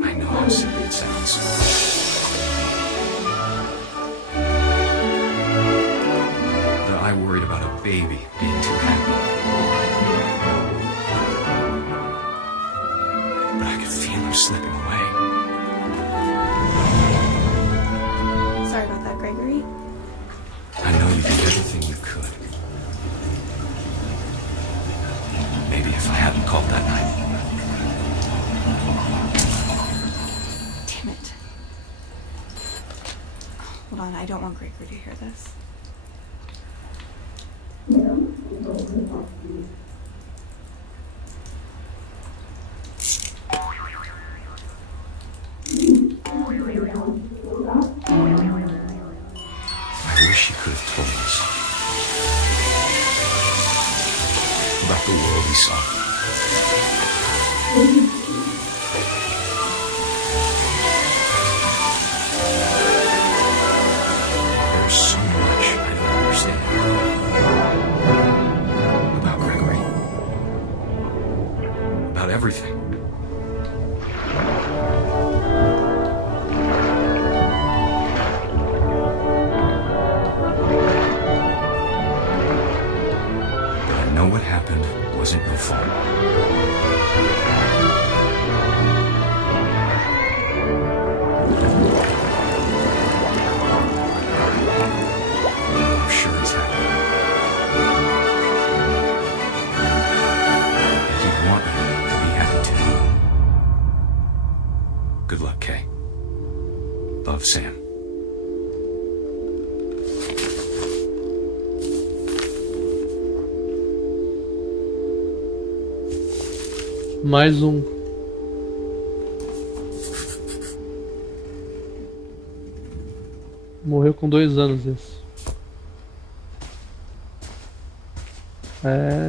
I know how silly it sounds. That I worried about a baby being too happy. But I could feel him slipping away. Sorry about that, Gregory. I know you did everything you could. Maybe if I hadn't called that night. Damn it. Hold on, I don't want Gregory to hear this. I wish he could have told us about the world he saw. There's so much I don't understand about Gregory, about everything. But I know what happened wasn't your fault. Mais um. Morreu com 2 anos esse.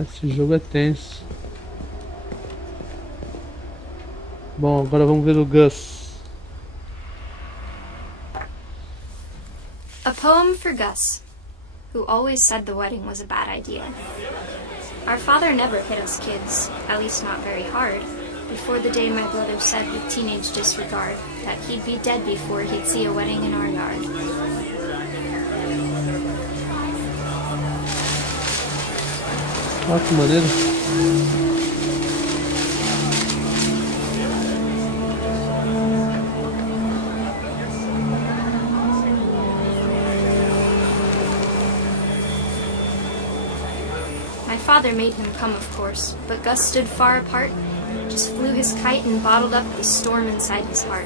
Esse jogo é tenso. Bom, agora vamos ver o Gus. A poem for Gus, who always said the wedding was a bad idea. Our father never hit us kids, at least not very hard, before the day my brother said with teenage disregard that he'd be dead before he'd see a wedding in our yard. Ah, que maneiro. My father made him come, of course, but Gus stood far apart, just flew his kite and bottled up the storm inside his heart.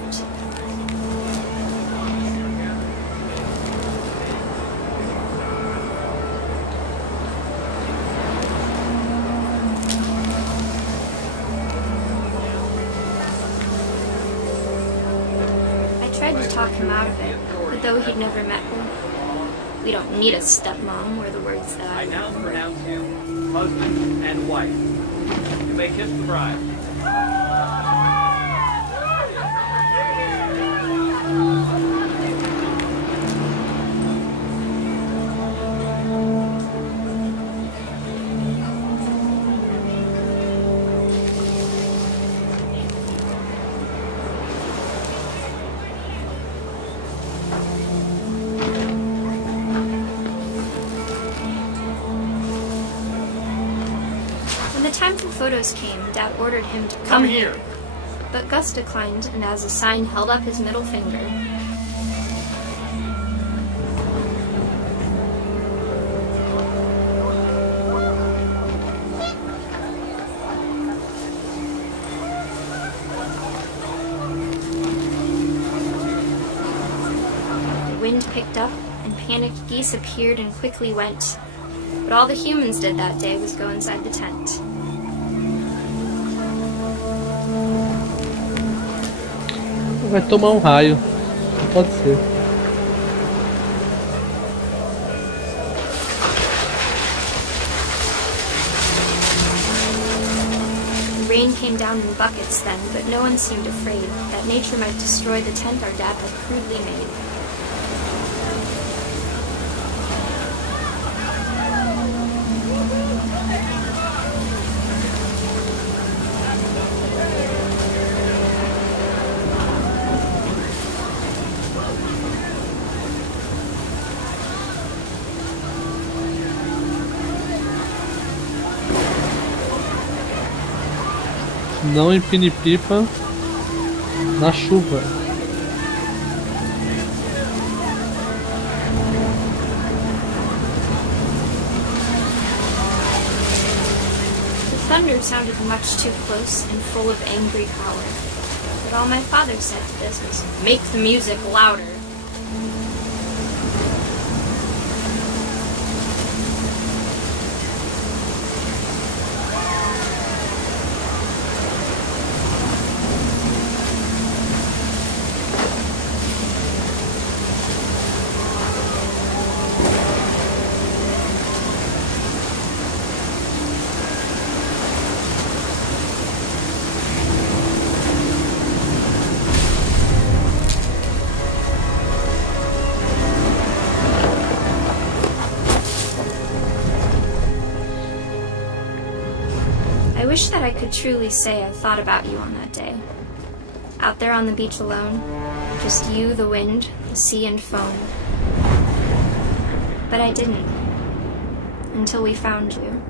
I tried to talk him out of it, but though he'd never met one, we don't need a stepmom were the words that I now pronounce you husband and wife. You may kiss the bride. When the time for photos came, Dad ordered him to come here. But Gus declined, and as a sign held up his middle finger. The wind picked up, and panicked geese appeared and quickly went. But all the humans did that day was go inside the tent. Vai tomar um raio. Pode ser. The rain came down in buckets then, but no one seemed afraid that nature might destroy the tent our dad had crudely made. Não empine pipa na chuva. The thunder sounded much too close and full of angry power. But all my father said to this was, "Make the music louder." I wish that I could truly say I thought about you on that day. Out there on the beach alone, just you, the wind, the sea and foam. But I didn't, until we found you.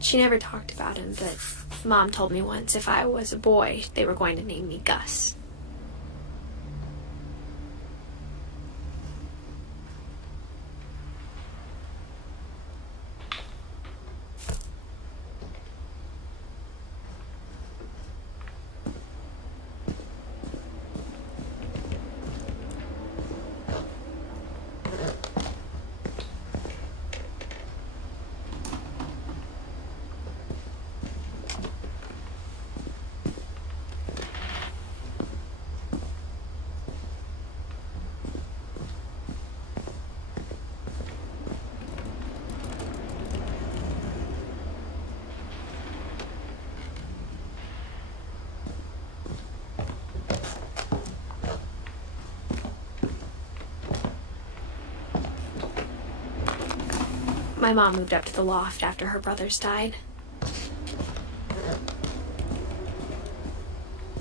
She never talked about him, but Mom told me once if I was a boy, they were going to name me Gus. My mom moved up to the loft after her brothers died.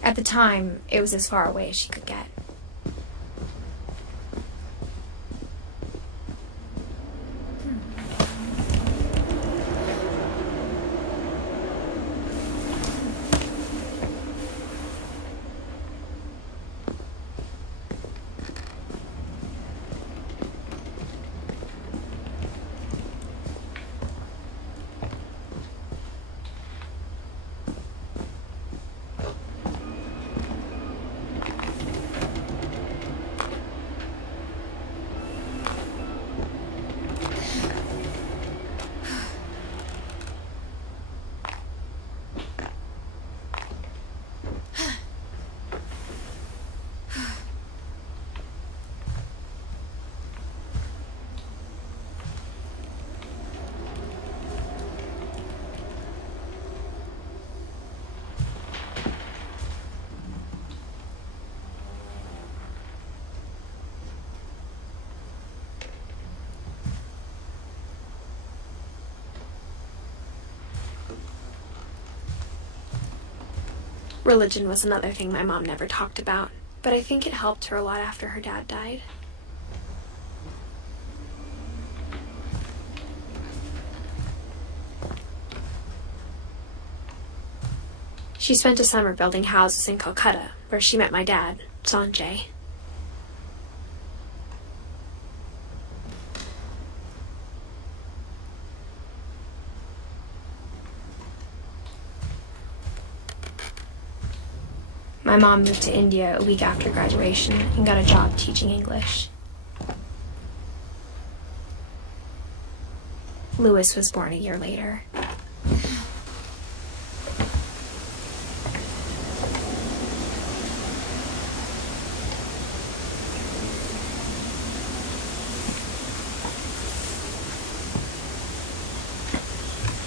At the time, it was as far away as she could get. Religion was another thing my mom never talked about, but I think it helped her a lot after her dad died. She spent a summer building houses in Calcutta, where she met my dad, Sanjay. My mom moved to India a week after graduation and got a job teaching English. Louis was born a year later.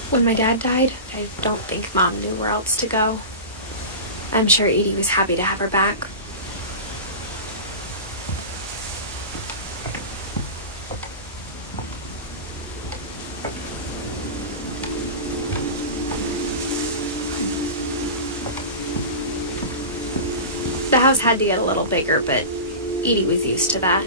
When my dad died, I don't think Mom knew where else to go. I'm sure Edie was happy to have her back. The house had to get a little bigger, but Edie was used to that.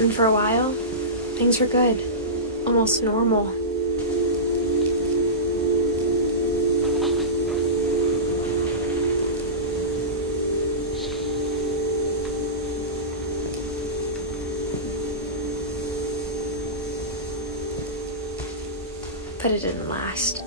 And for a while, things were good, almost normal. But it didn't last.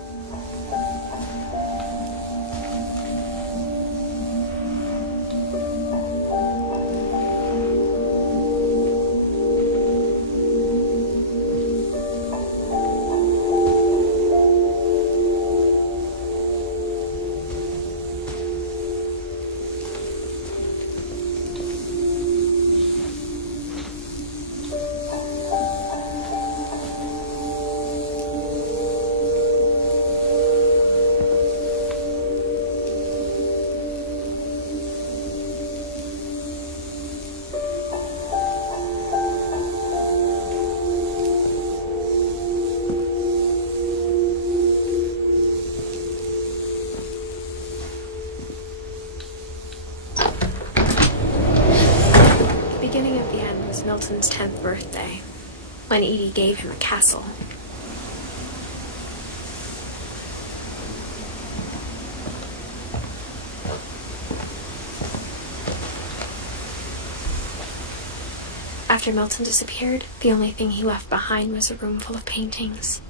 Milton's 10th birthday, when Edie gave him a castle. After Milton disappeared, the only thing he left behind was a room full of paintings.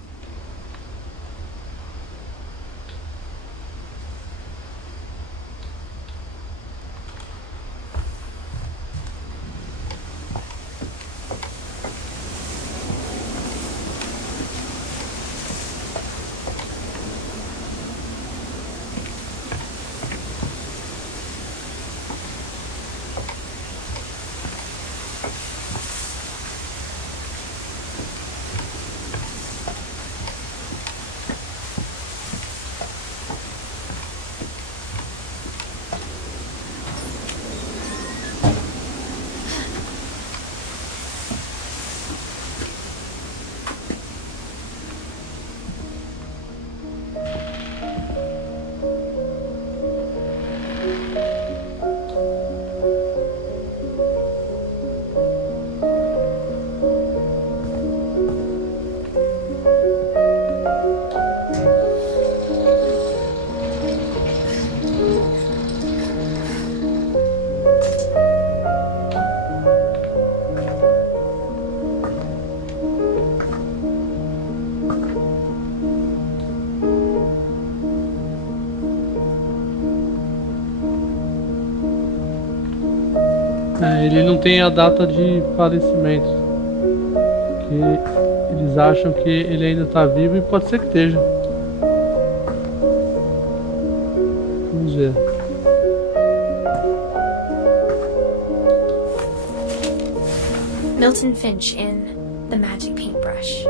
Ele não tem a data de falecimento. Que eles acham que ele ainda tá vivo e pode ser que esteja. Vamos ver. Milton Finch in The Magic Paintbrush.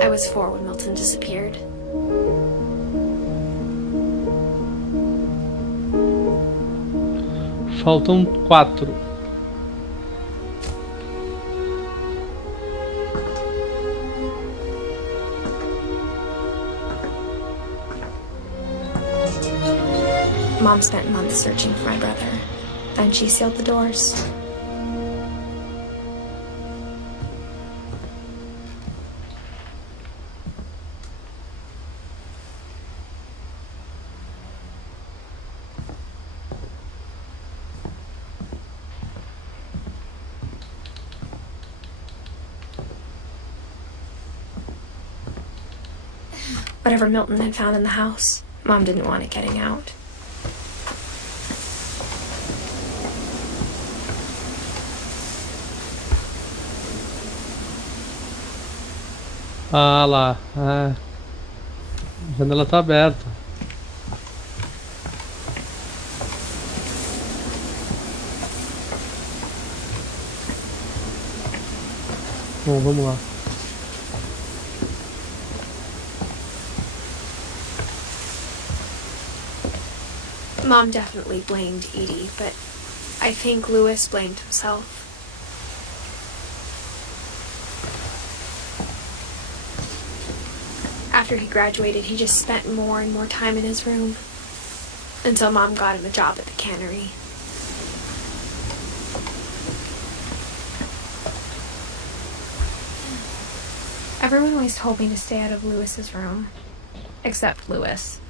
I was 4 when Milton disappeared. Faltam 4. Mom spent months searching for my brother. Then she sealed the doors. Whatever Milton had found in the house, Mom didn't want it getting out. Ah lá, a janela tá aberta. Bom, vamos lá. Mom definitely blamed Edie, but I think Louis blamed himself. After he graduated, he just spent more and more time in his room. Until Mom got him a job at the cannery. Everyone always told me to stay out of Louis's room. Except Louis.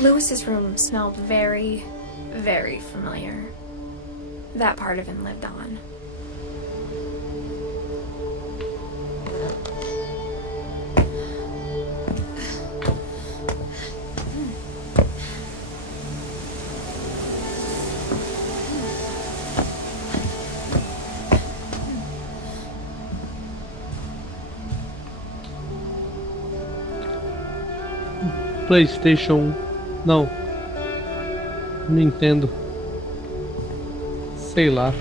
Louis's room smelled very, very familiar. That part of him lived on. PlayStation 1. Não. Nintendo. Sei lá.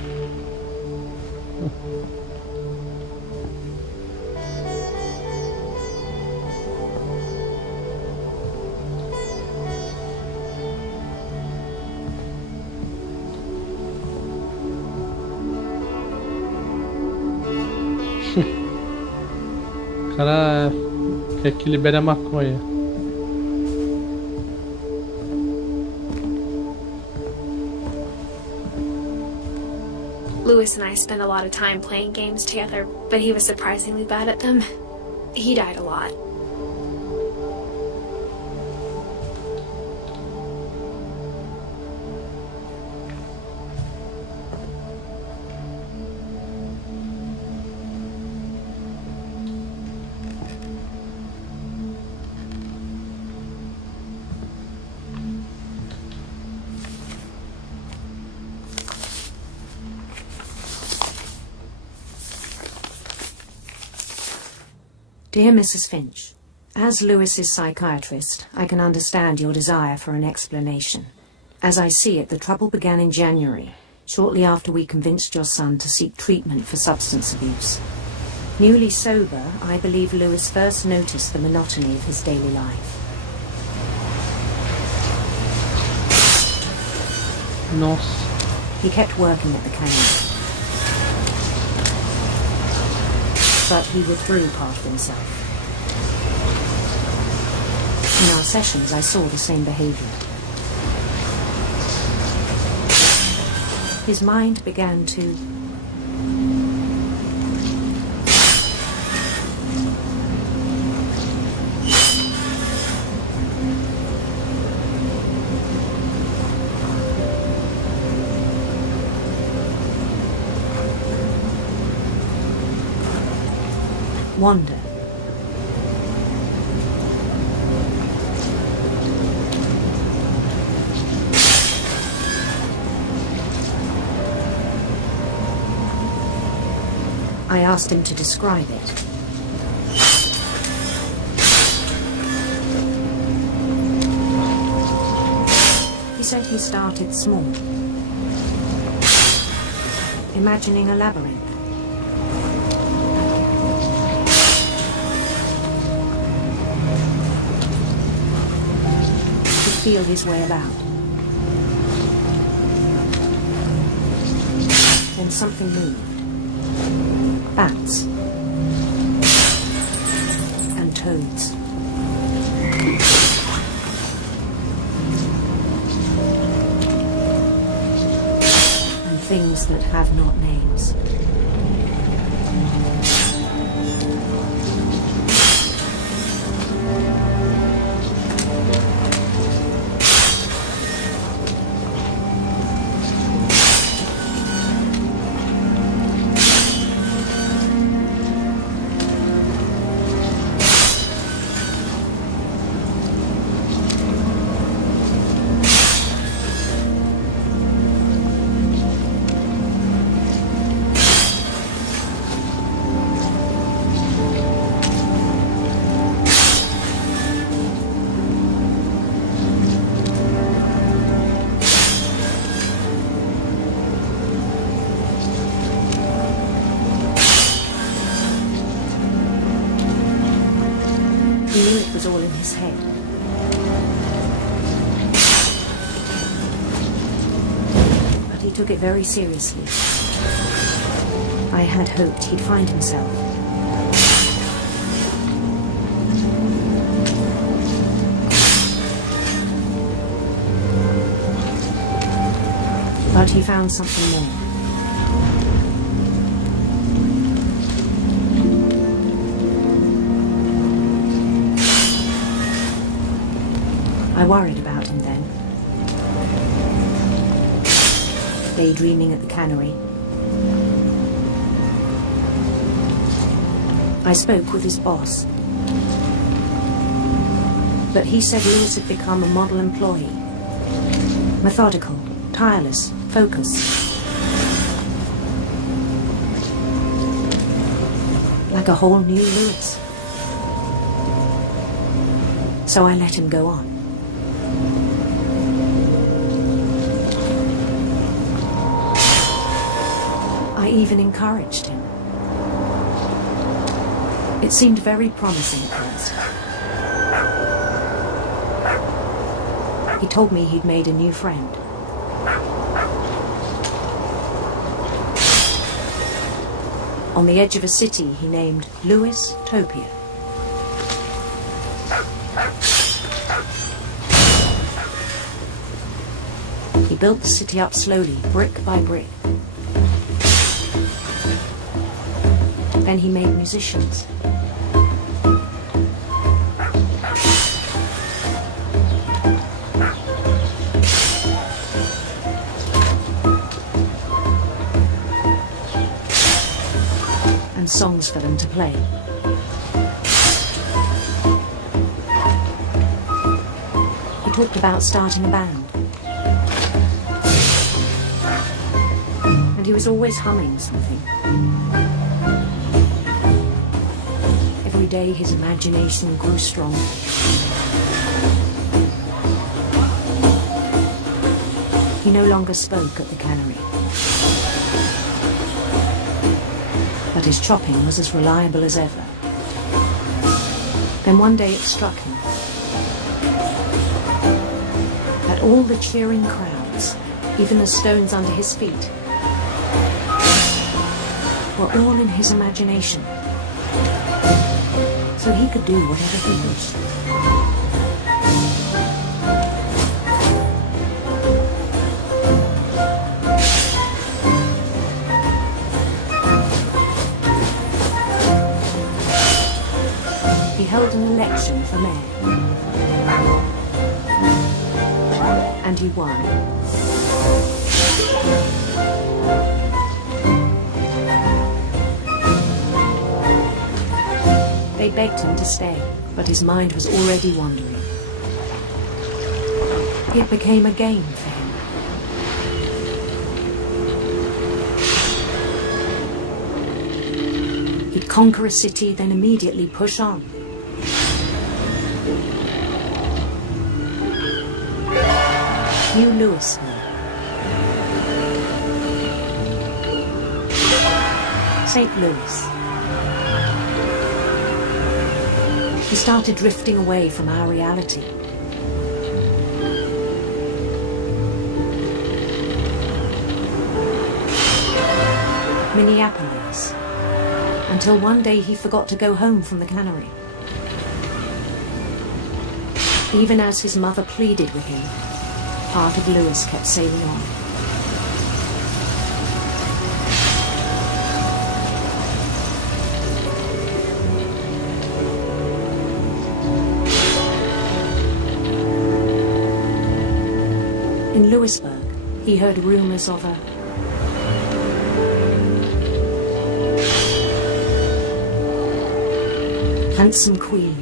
O cara Quer que libere a maconha. Lewis and I spent a lot of time playing games together, but he was surprisingly bad at them. He died a lot. Dear Mrs. Finch, as Lewis's psychiatrist, I can understand your desire for an explanation. As I see it, the trouble began in January, shortly after we convinced your son to seek treatment for substance abuse. Newly sober, I believe Lewis first noticed the monotony of his daily life. Nossa. He kept working at the cannery, but he withdrew part of himself. In our sessions, I saw the same behavior. His mind began to wander. I asked him to describe it. He said he started small, imagining a labyrinth. Feel his way about. Then something moved. Bats. And toads. And things that have not names. He knew it was all in his head. But he took it very seriously. I had hoped he'd find himself. But he found something more. I worried about him then. Daydreaming at the cannery. I spoke with his boss. But he said Lewis had become a model employee. Methodical, tireless, focused. Like a whole new Lewis. So I let him go on. I even encouraged him. It seemed very promising at first. He told me he'd made a new friend. On the edge of a city he named Lewis Topia. built the city up slowly, brick by brick. Then he made musicians. And songs for them to play. He talked about starting a band. And he was always humming something. Every day his imagination grew strong. He no longer spoke at the cannery. But his chopping was as reliable as ever. Then one day it struck him that all the cheering crowds, even the stones under his feet, were all in his imagination. So he could do whatever he wished. He held an election for mayor. And he won. They begged him to stay, but his mind was already wandering. It became a game for him. He'd conquer a city, then immediately push on. New Louisville. St. Louis. He started drifting away from our reality. Minneapolis. Until one day he forgot to go home from the cannery. Even as his mother pleaded with him, part of Louis kept sailing on. In Louisburg, he heard rumors of a handsome queen.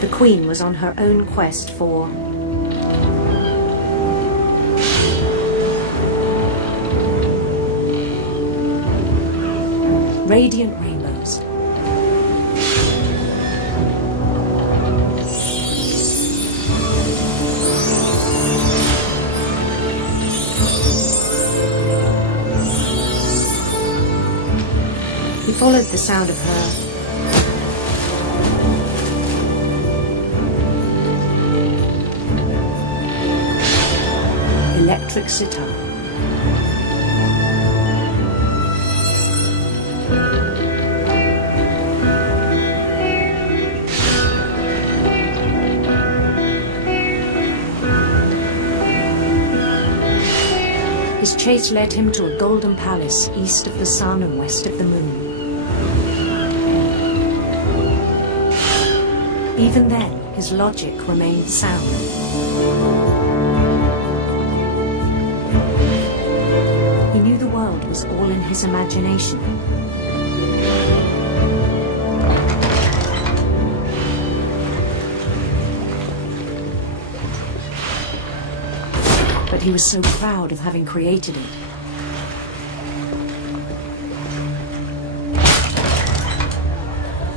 The queen was on her own quest for radiant rainbows. He followed the sound of her electric sitar. His chase led him to a golden palace east of the sun and west of the moon. Even then, his logic remained sound. He knew the world was all in his imagination. But he was so proud of having created it.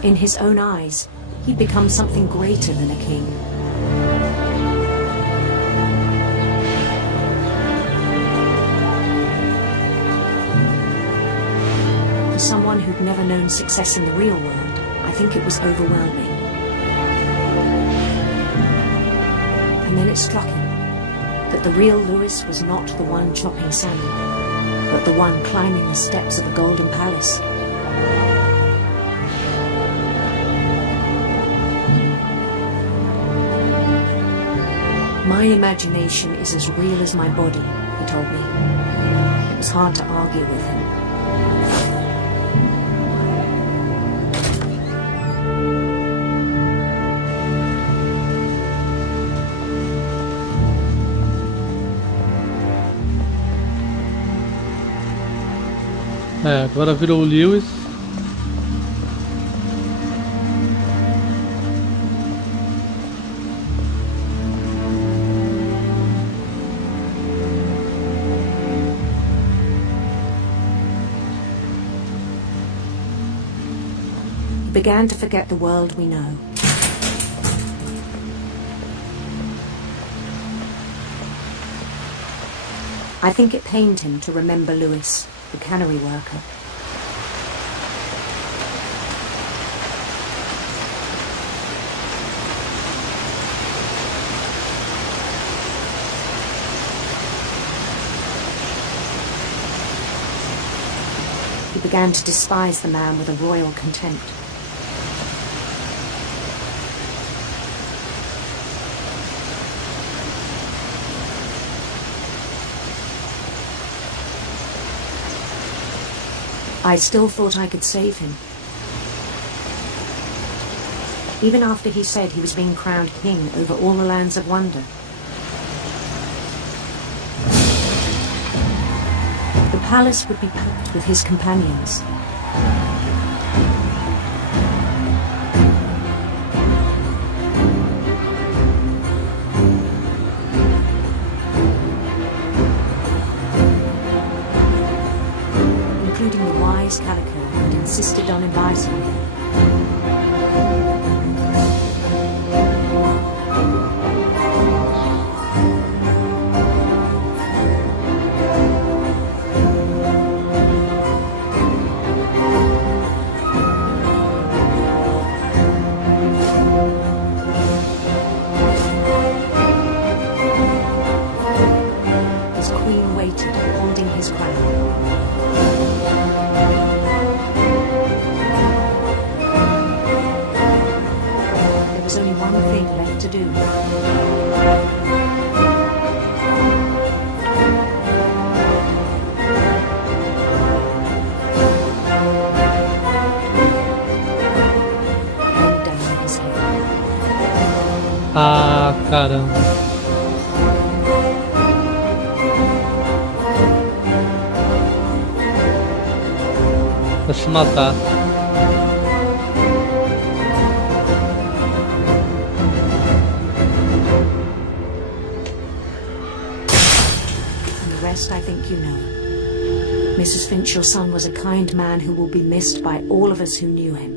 In his own eyes, he'd become something greater than a king. For someone who'd never known success in the real world, I think it was overwhelming. And then it struck him that the real Lewis was not the one chopping salmon, but the one climbing the steps of a golden palace. My imagination is as real as my body, he told me. It was hard to argue with him. Agora virou o Lewis. Began to forget the world we know. I think it pained him to remember Lewis, the cannery worker. He began to despise the man with a royal contempt. I still thought I could save him. Even after he said he was being crowned king over all the lands of wonder. The palace would be packed with his companions. Calico had insisted on inviting me. His queen waited, holding his crown. One thing left to do. Bend down his head. Ah, caramba. Vai se matar. I think you know. Mrs. Finch, your son was a kind man who will be missed by all of us who knew him.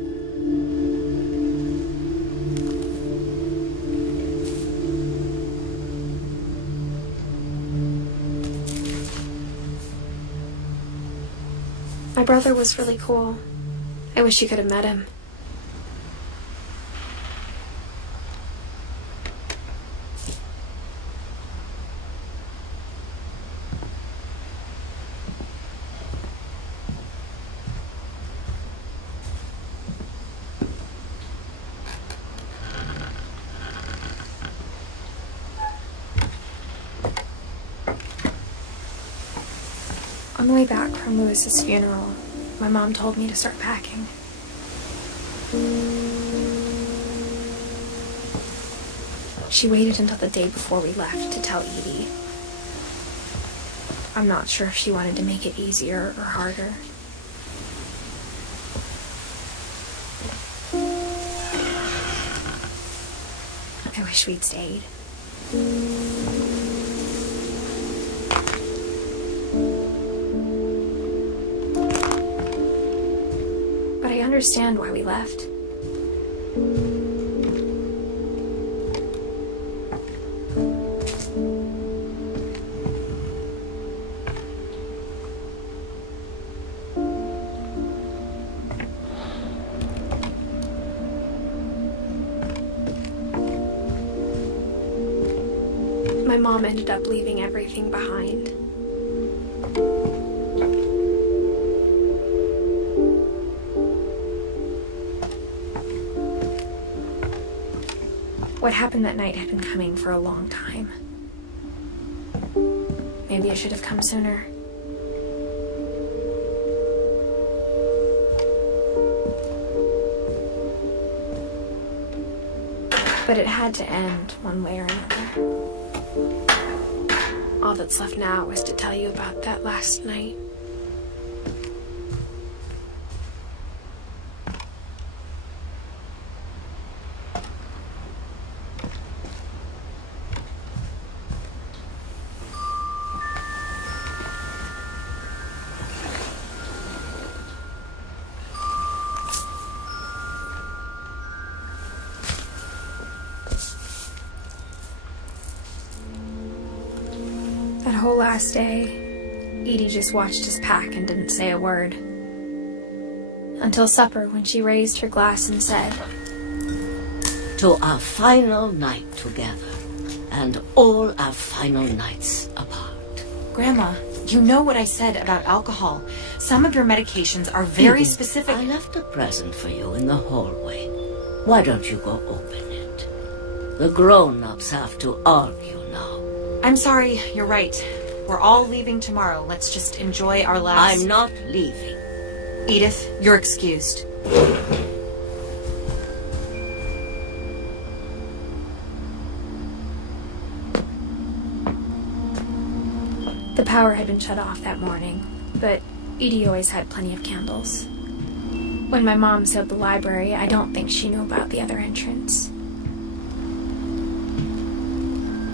My brother was really cool. I wish you could have met him. On the way back from Lewis's funeral, my mom told me to start packing. She waited until the day before we left to tell Edie. I'm not sure if she wanted to make it easier or harder. I wish we'd stayed. But I understand why we left. My my mom ended up leaving everything behind. What happened that night had been coming for a long time. Maybe it should have come sooner. But it had to end one way or another. All that's left now is to tell you about that last night. That whole last day, Edie just watched us pack and didn't say a word. Until supper, when she raised her glass and said, "To our final night together, and all our final nights apart." Grandma, you know what I said about alcohol. Some of your medications are very Edith, specific. I left a present for you in the hallway. Why don't you go open it? The grown-ups have to argue now. I'm sorry, you're right. We're all leaving tomorrow. Let's just enjoy our last... I'm not leaving. Edith, you're excused. the power had been shut off that morning, but Edie always had plenty of candles. When my mom sealed the library, I don't think she knew about the other entrance.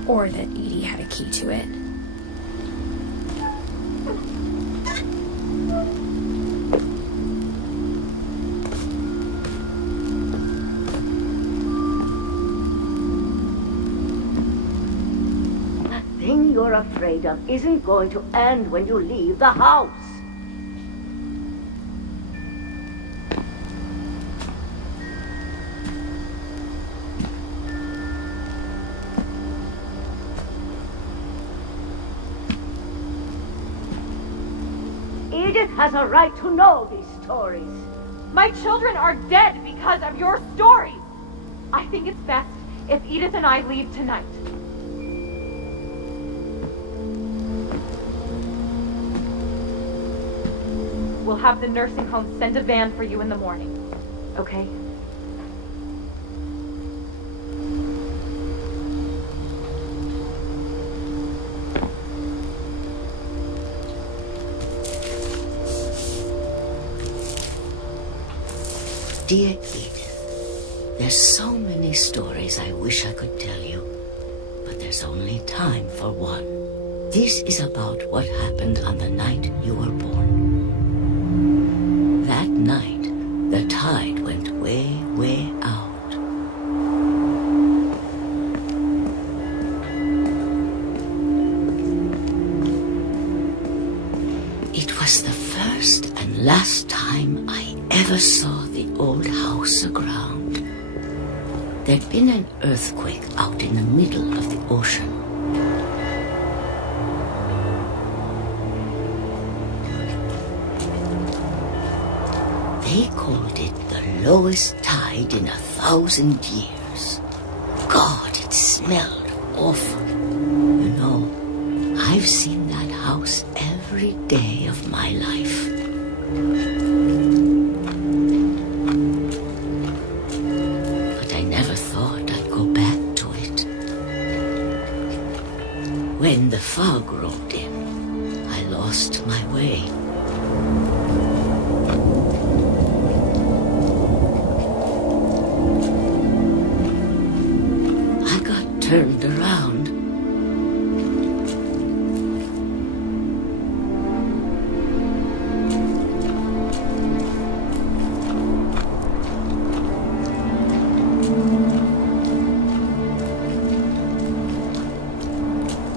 Or that Edie had a key to it. The thing you're afraid of isn't going to end when you leave the house. Edith has a right to know these stories. My children are dead because of your stories. I think it's best if Edith and I leave tonight. We'll have the nursing home send a van for you in the morning, okay? Dear Edith, there's so many stories I wish I could tell you, but there's only time for one. This is about what happened on the night you were born. That night, the tide went way, way out. It was the first and last time I ever saw the old house aground. There'd been an earthquake out in the middle of the ocean. They called it the lowest tide in 1,000 years. God, it smelled awful. You know, I've seen that house every day of my life. But I never thought I'd go back to it. When the fog rolled in, I lost my way. I got turned around.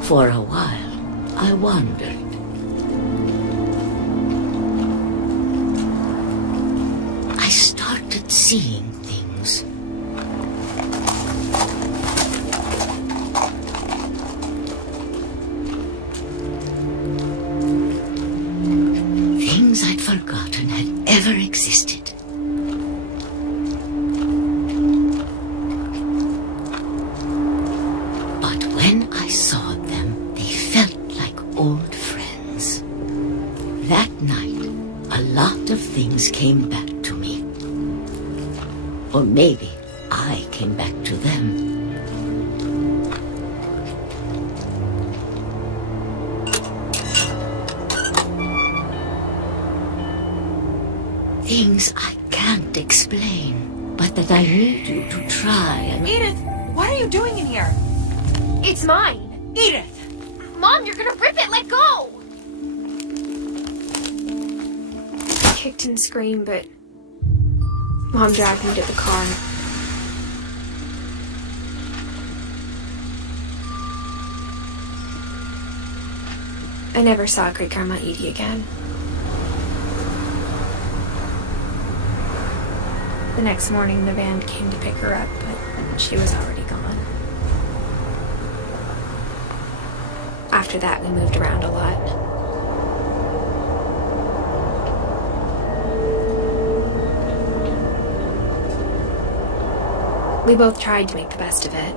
For a while, I wondered. I started seeing things. existed. But when I saw them, they felt like old friends. That night, a lot of things came back to me. Or maybe I came back to them. Things I can't explain, but that I need you to try and... Edith, what are you doing in here? It's mine. Edith! Mom, you're gonna rip it! Let go! I kicked and screamed, but Mom dragged me to the car. I never saw Great-Grandma Edie again. The next morning, the van came to pick her up, but she was already gone. After that, we moved around a lot. We both tried to make the best of it.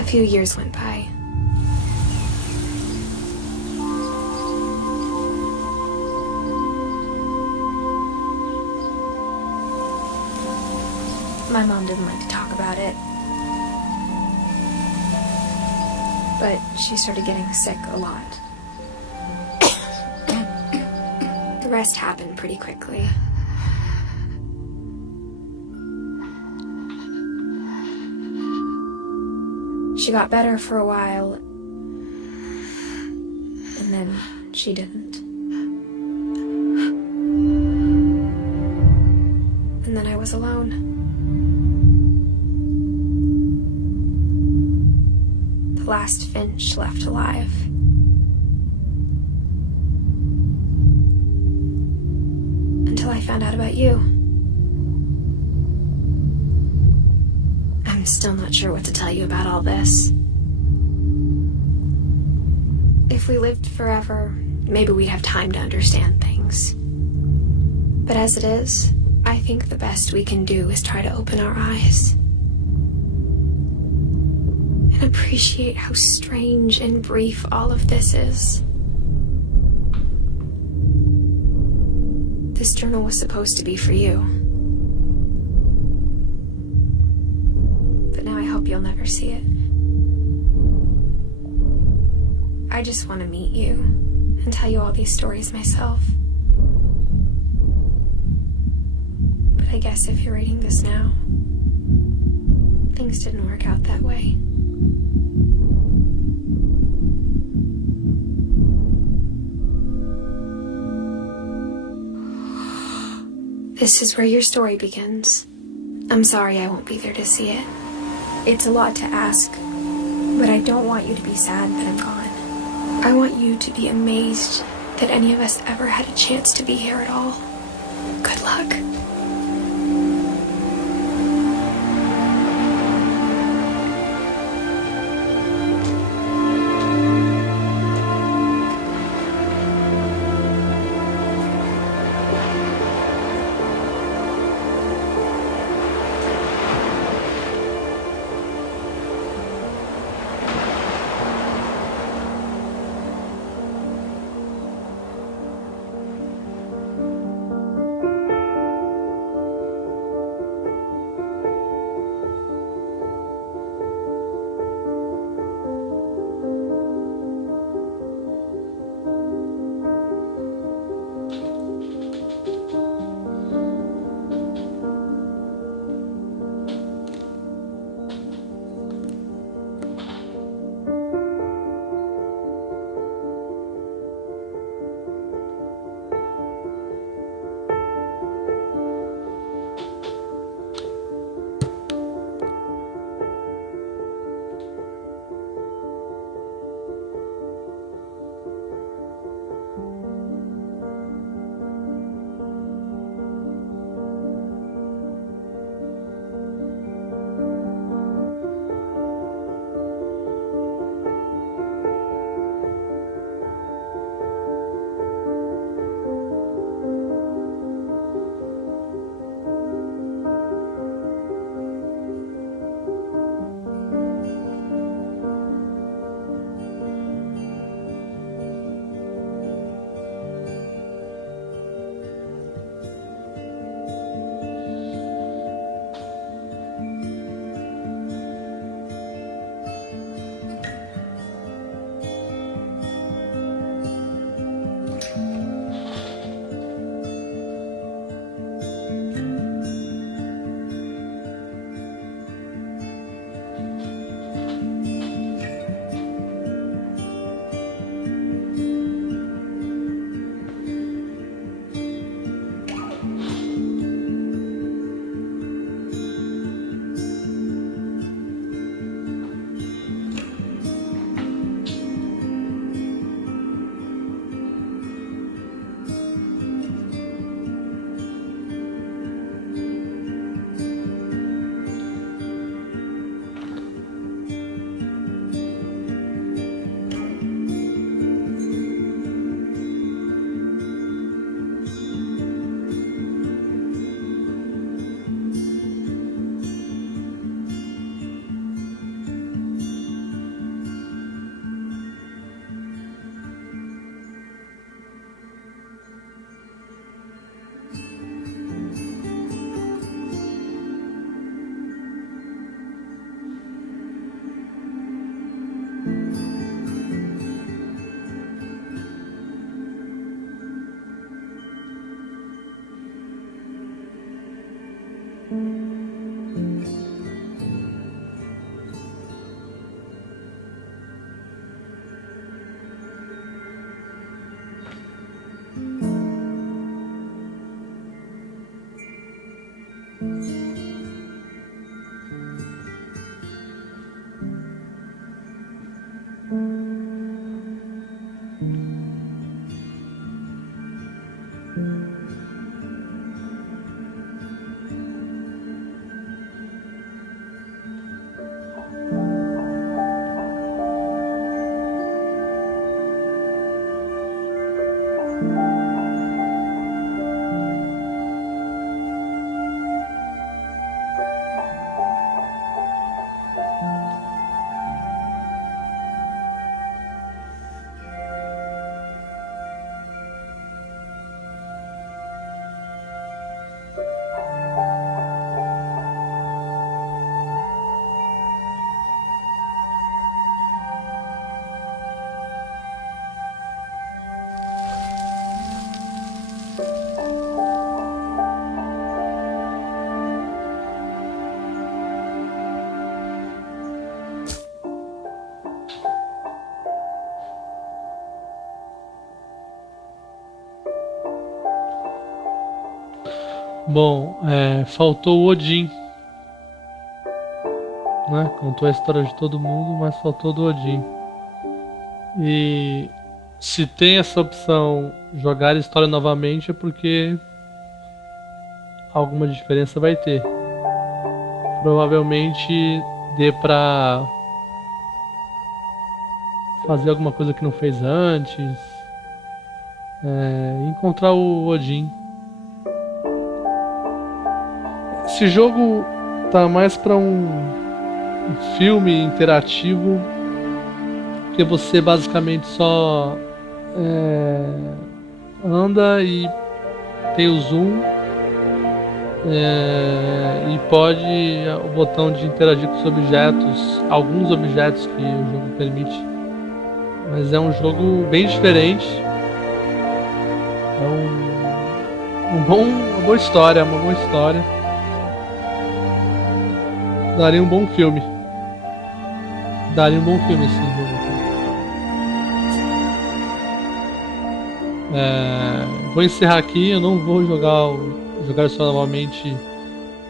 A few years went by. My mom didn't like to talk about it. But she started getting sick a lot. The rest happened pretty quickly. She got better for a while, and then she didn't. And then I was alone. The last Finch left alive. Until I found out about you. I'm still not sure what to tell you about all this. If we lived forever, maybe we'd have time to understand things. But as it is, I think the best we can do is try to open our eyes. And appreciate how strange and brief all of this is. This journal was supposed to be for you. But now I hope you'll never see it. I just want to meet you and tell you all these stories myself. But I guess if you're reading this now, things didn't work out that way. This is where your story begins. I'm sorry I won't be there to see it. It's a lot to ask, but I don't want you to be sad that I'm gone. I want you to be amazed that any of us ever had a chance to be here at all. Good luck. Bom, faltou o Odin, né? Contou a história de todo mundo, mas faltou do Odin. E se tem essa opção jogar a história novamente é porque alguma diferença vai ter. Provavelmente dê pra fazer alguma coisa que não fez antes, encontrar o Odin. Esse jogo tá mais para um filme interativo, que você basicamente só anda e tem o zoom e pode o botão de interagir com os objetos, alguns objetos que o jogo permite. Mas é um jogo bem diferente. É uma boa história, Daria um bom filme. Esse jogo. Vou encerrar aqui. Eu não vou jogar isso novamente,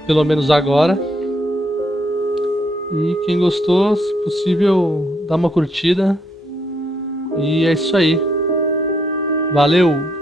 pelo menos agora. E quem gostou, se possível, dá uma curtida. E é isso aí. Valeu!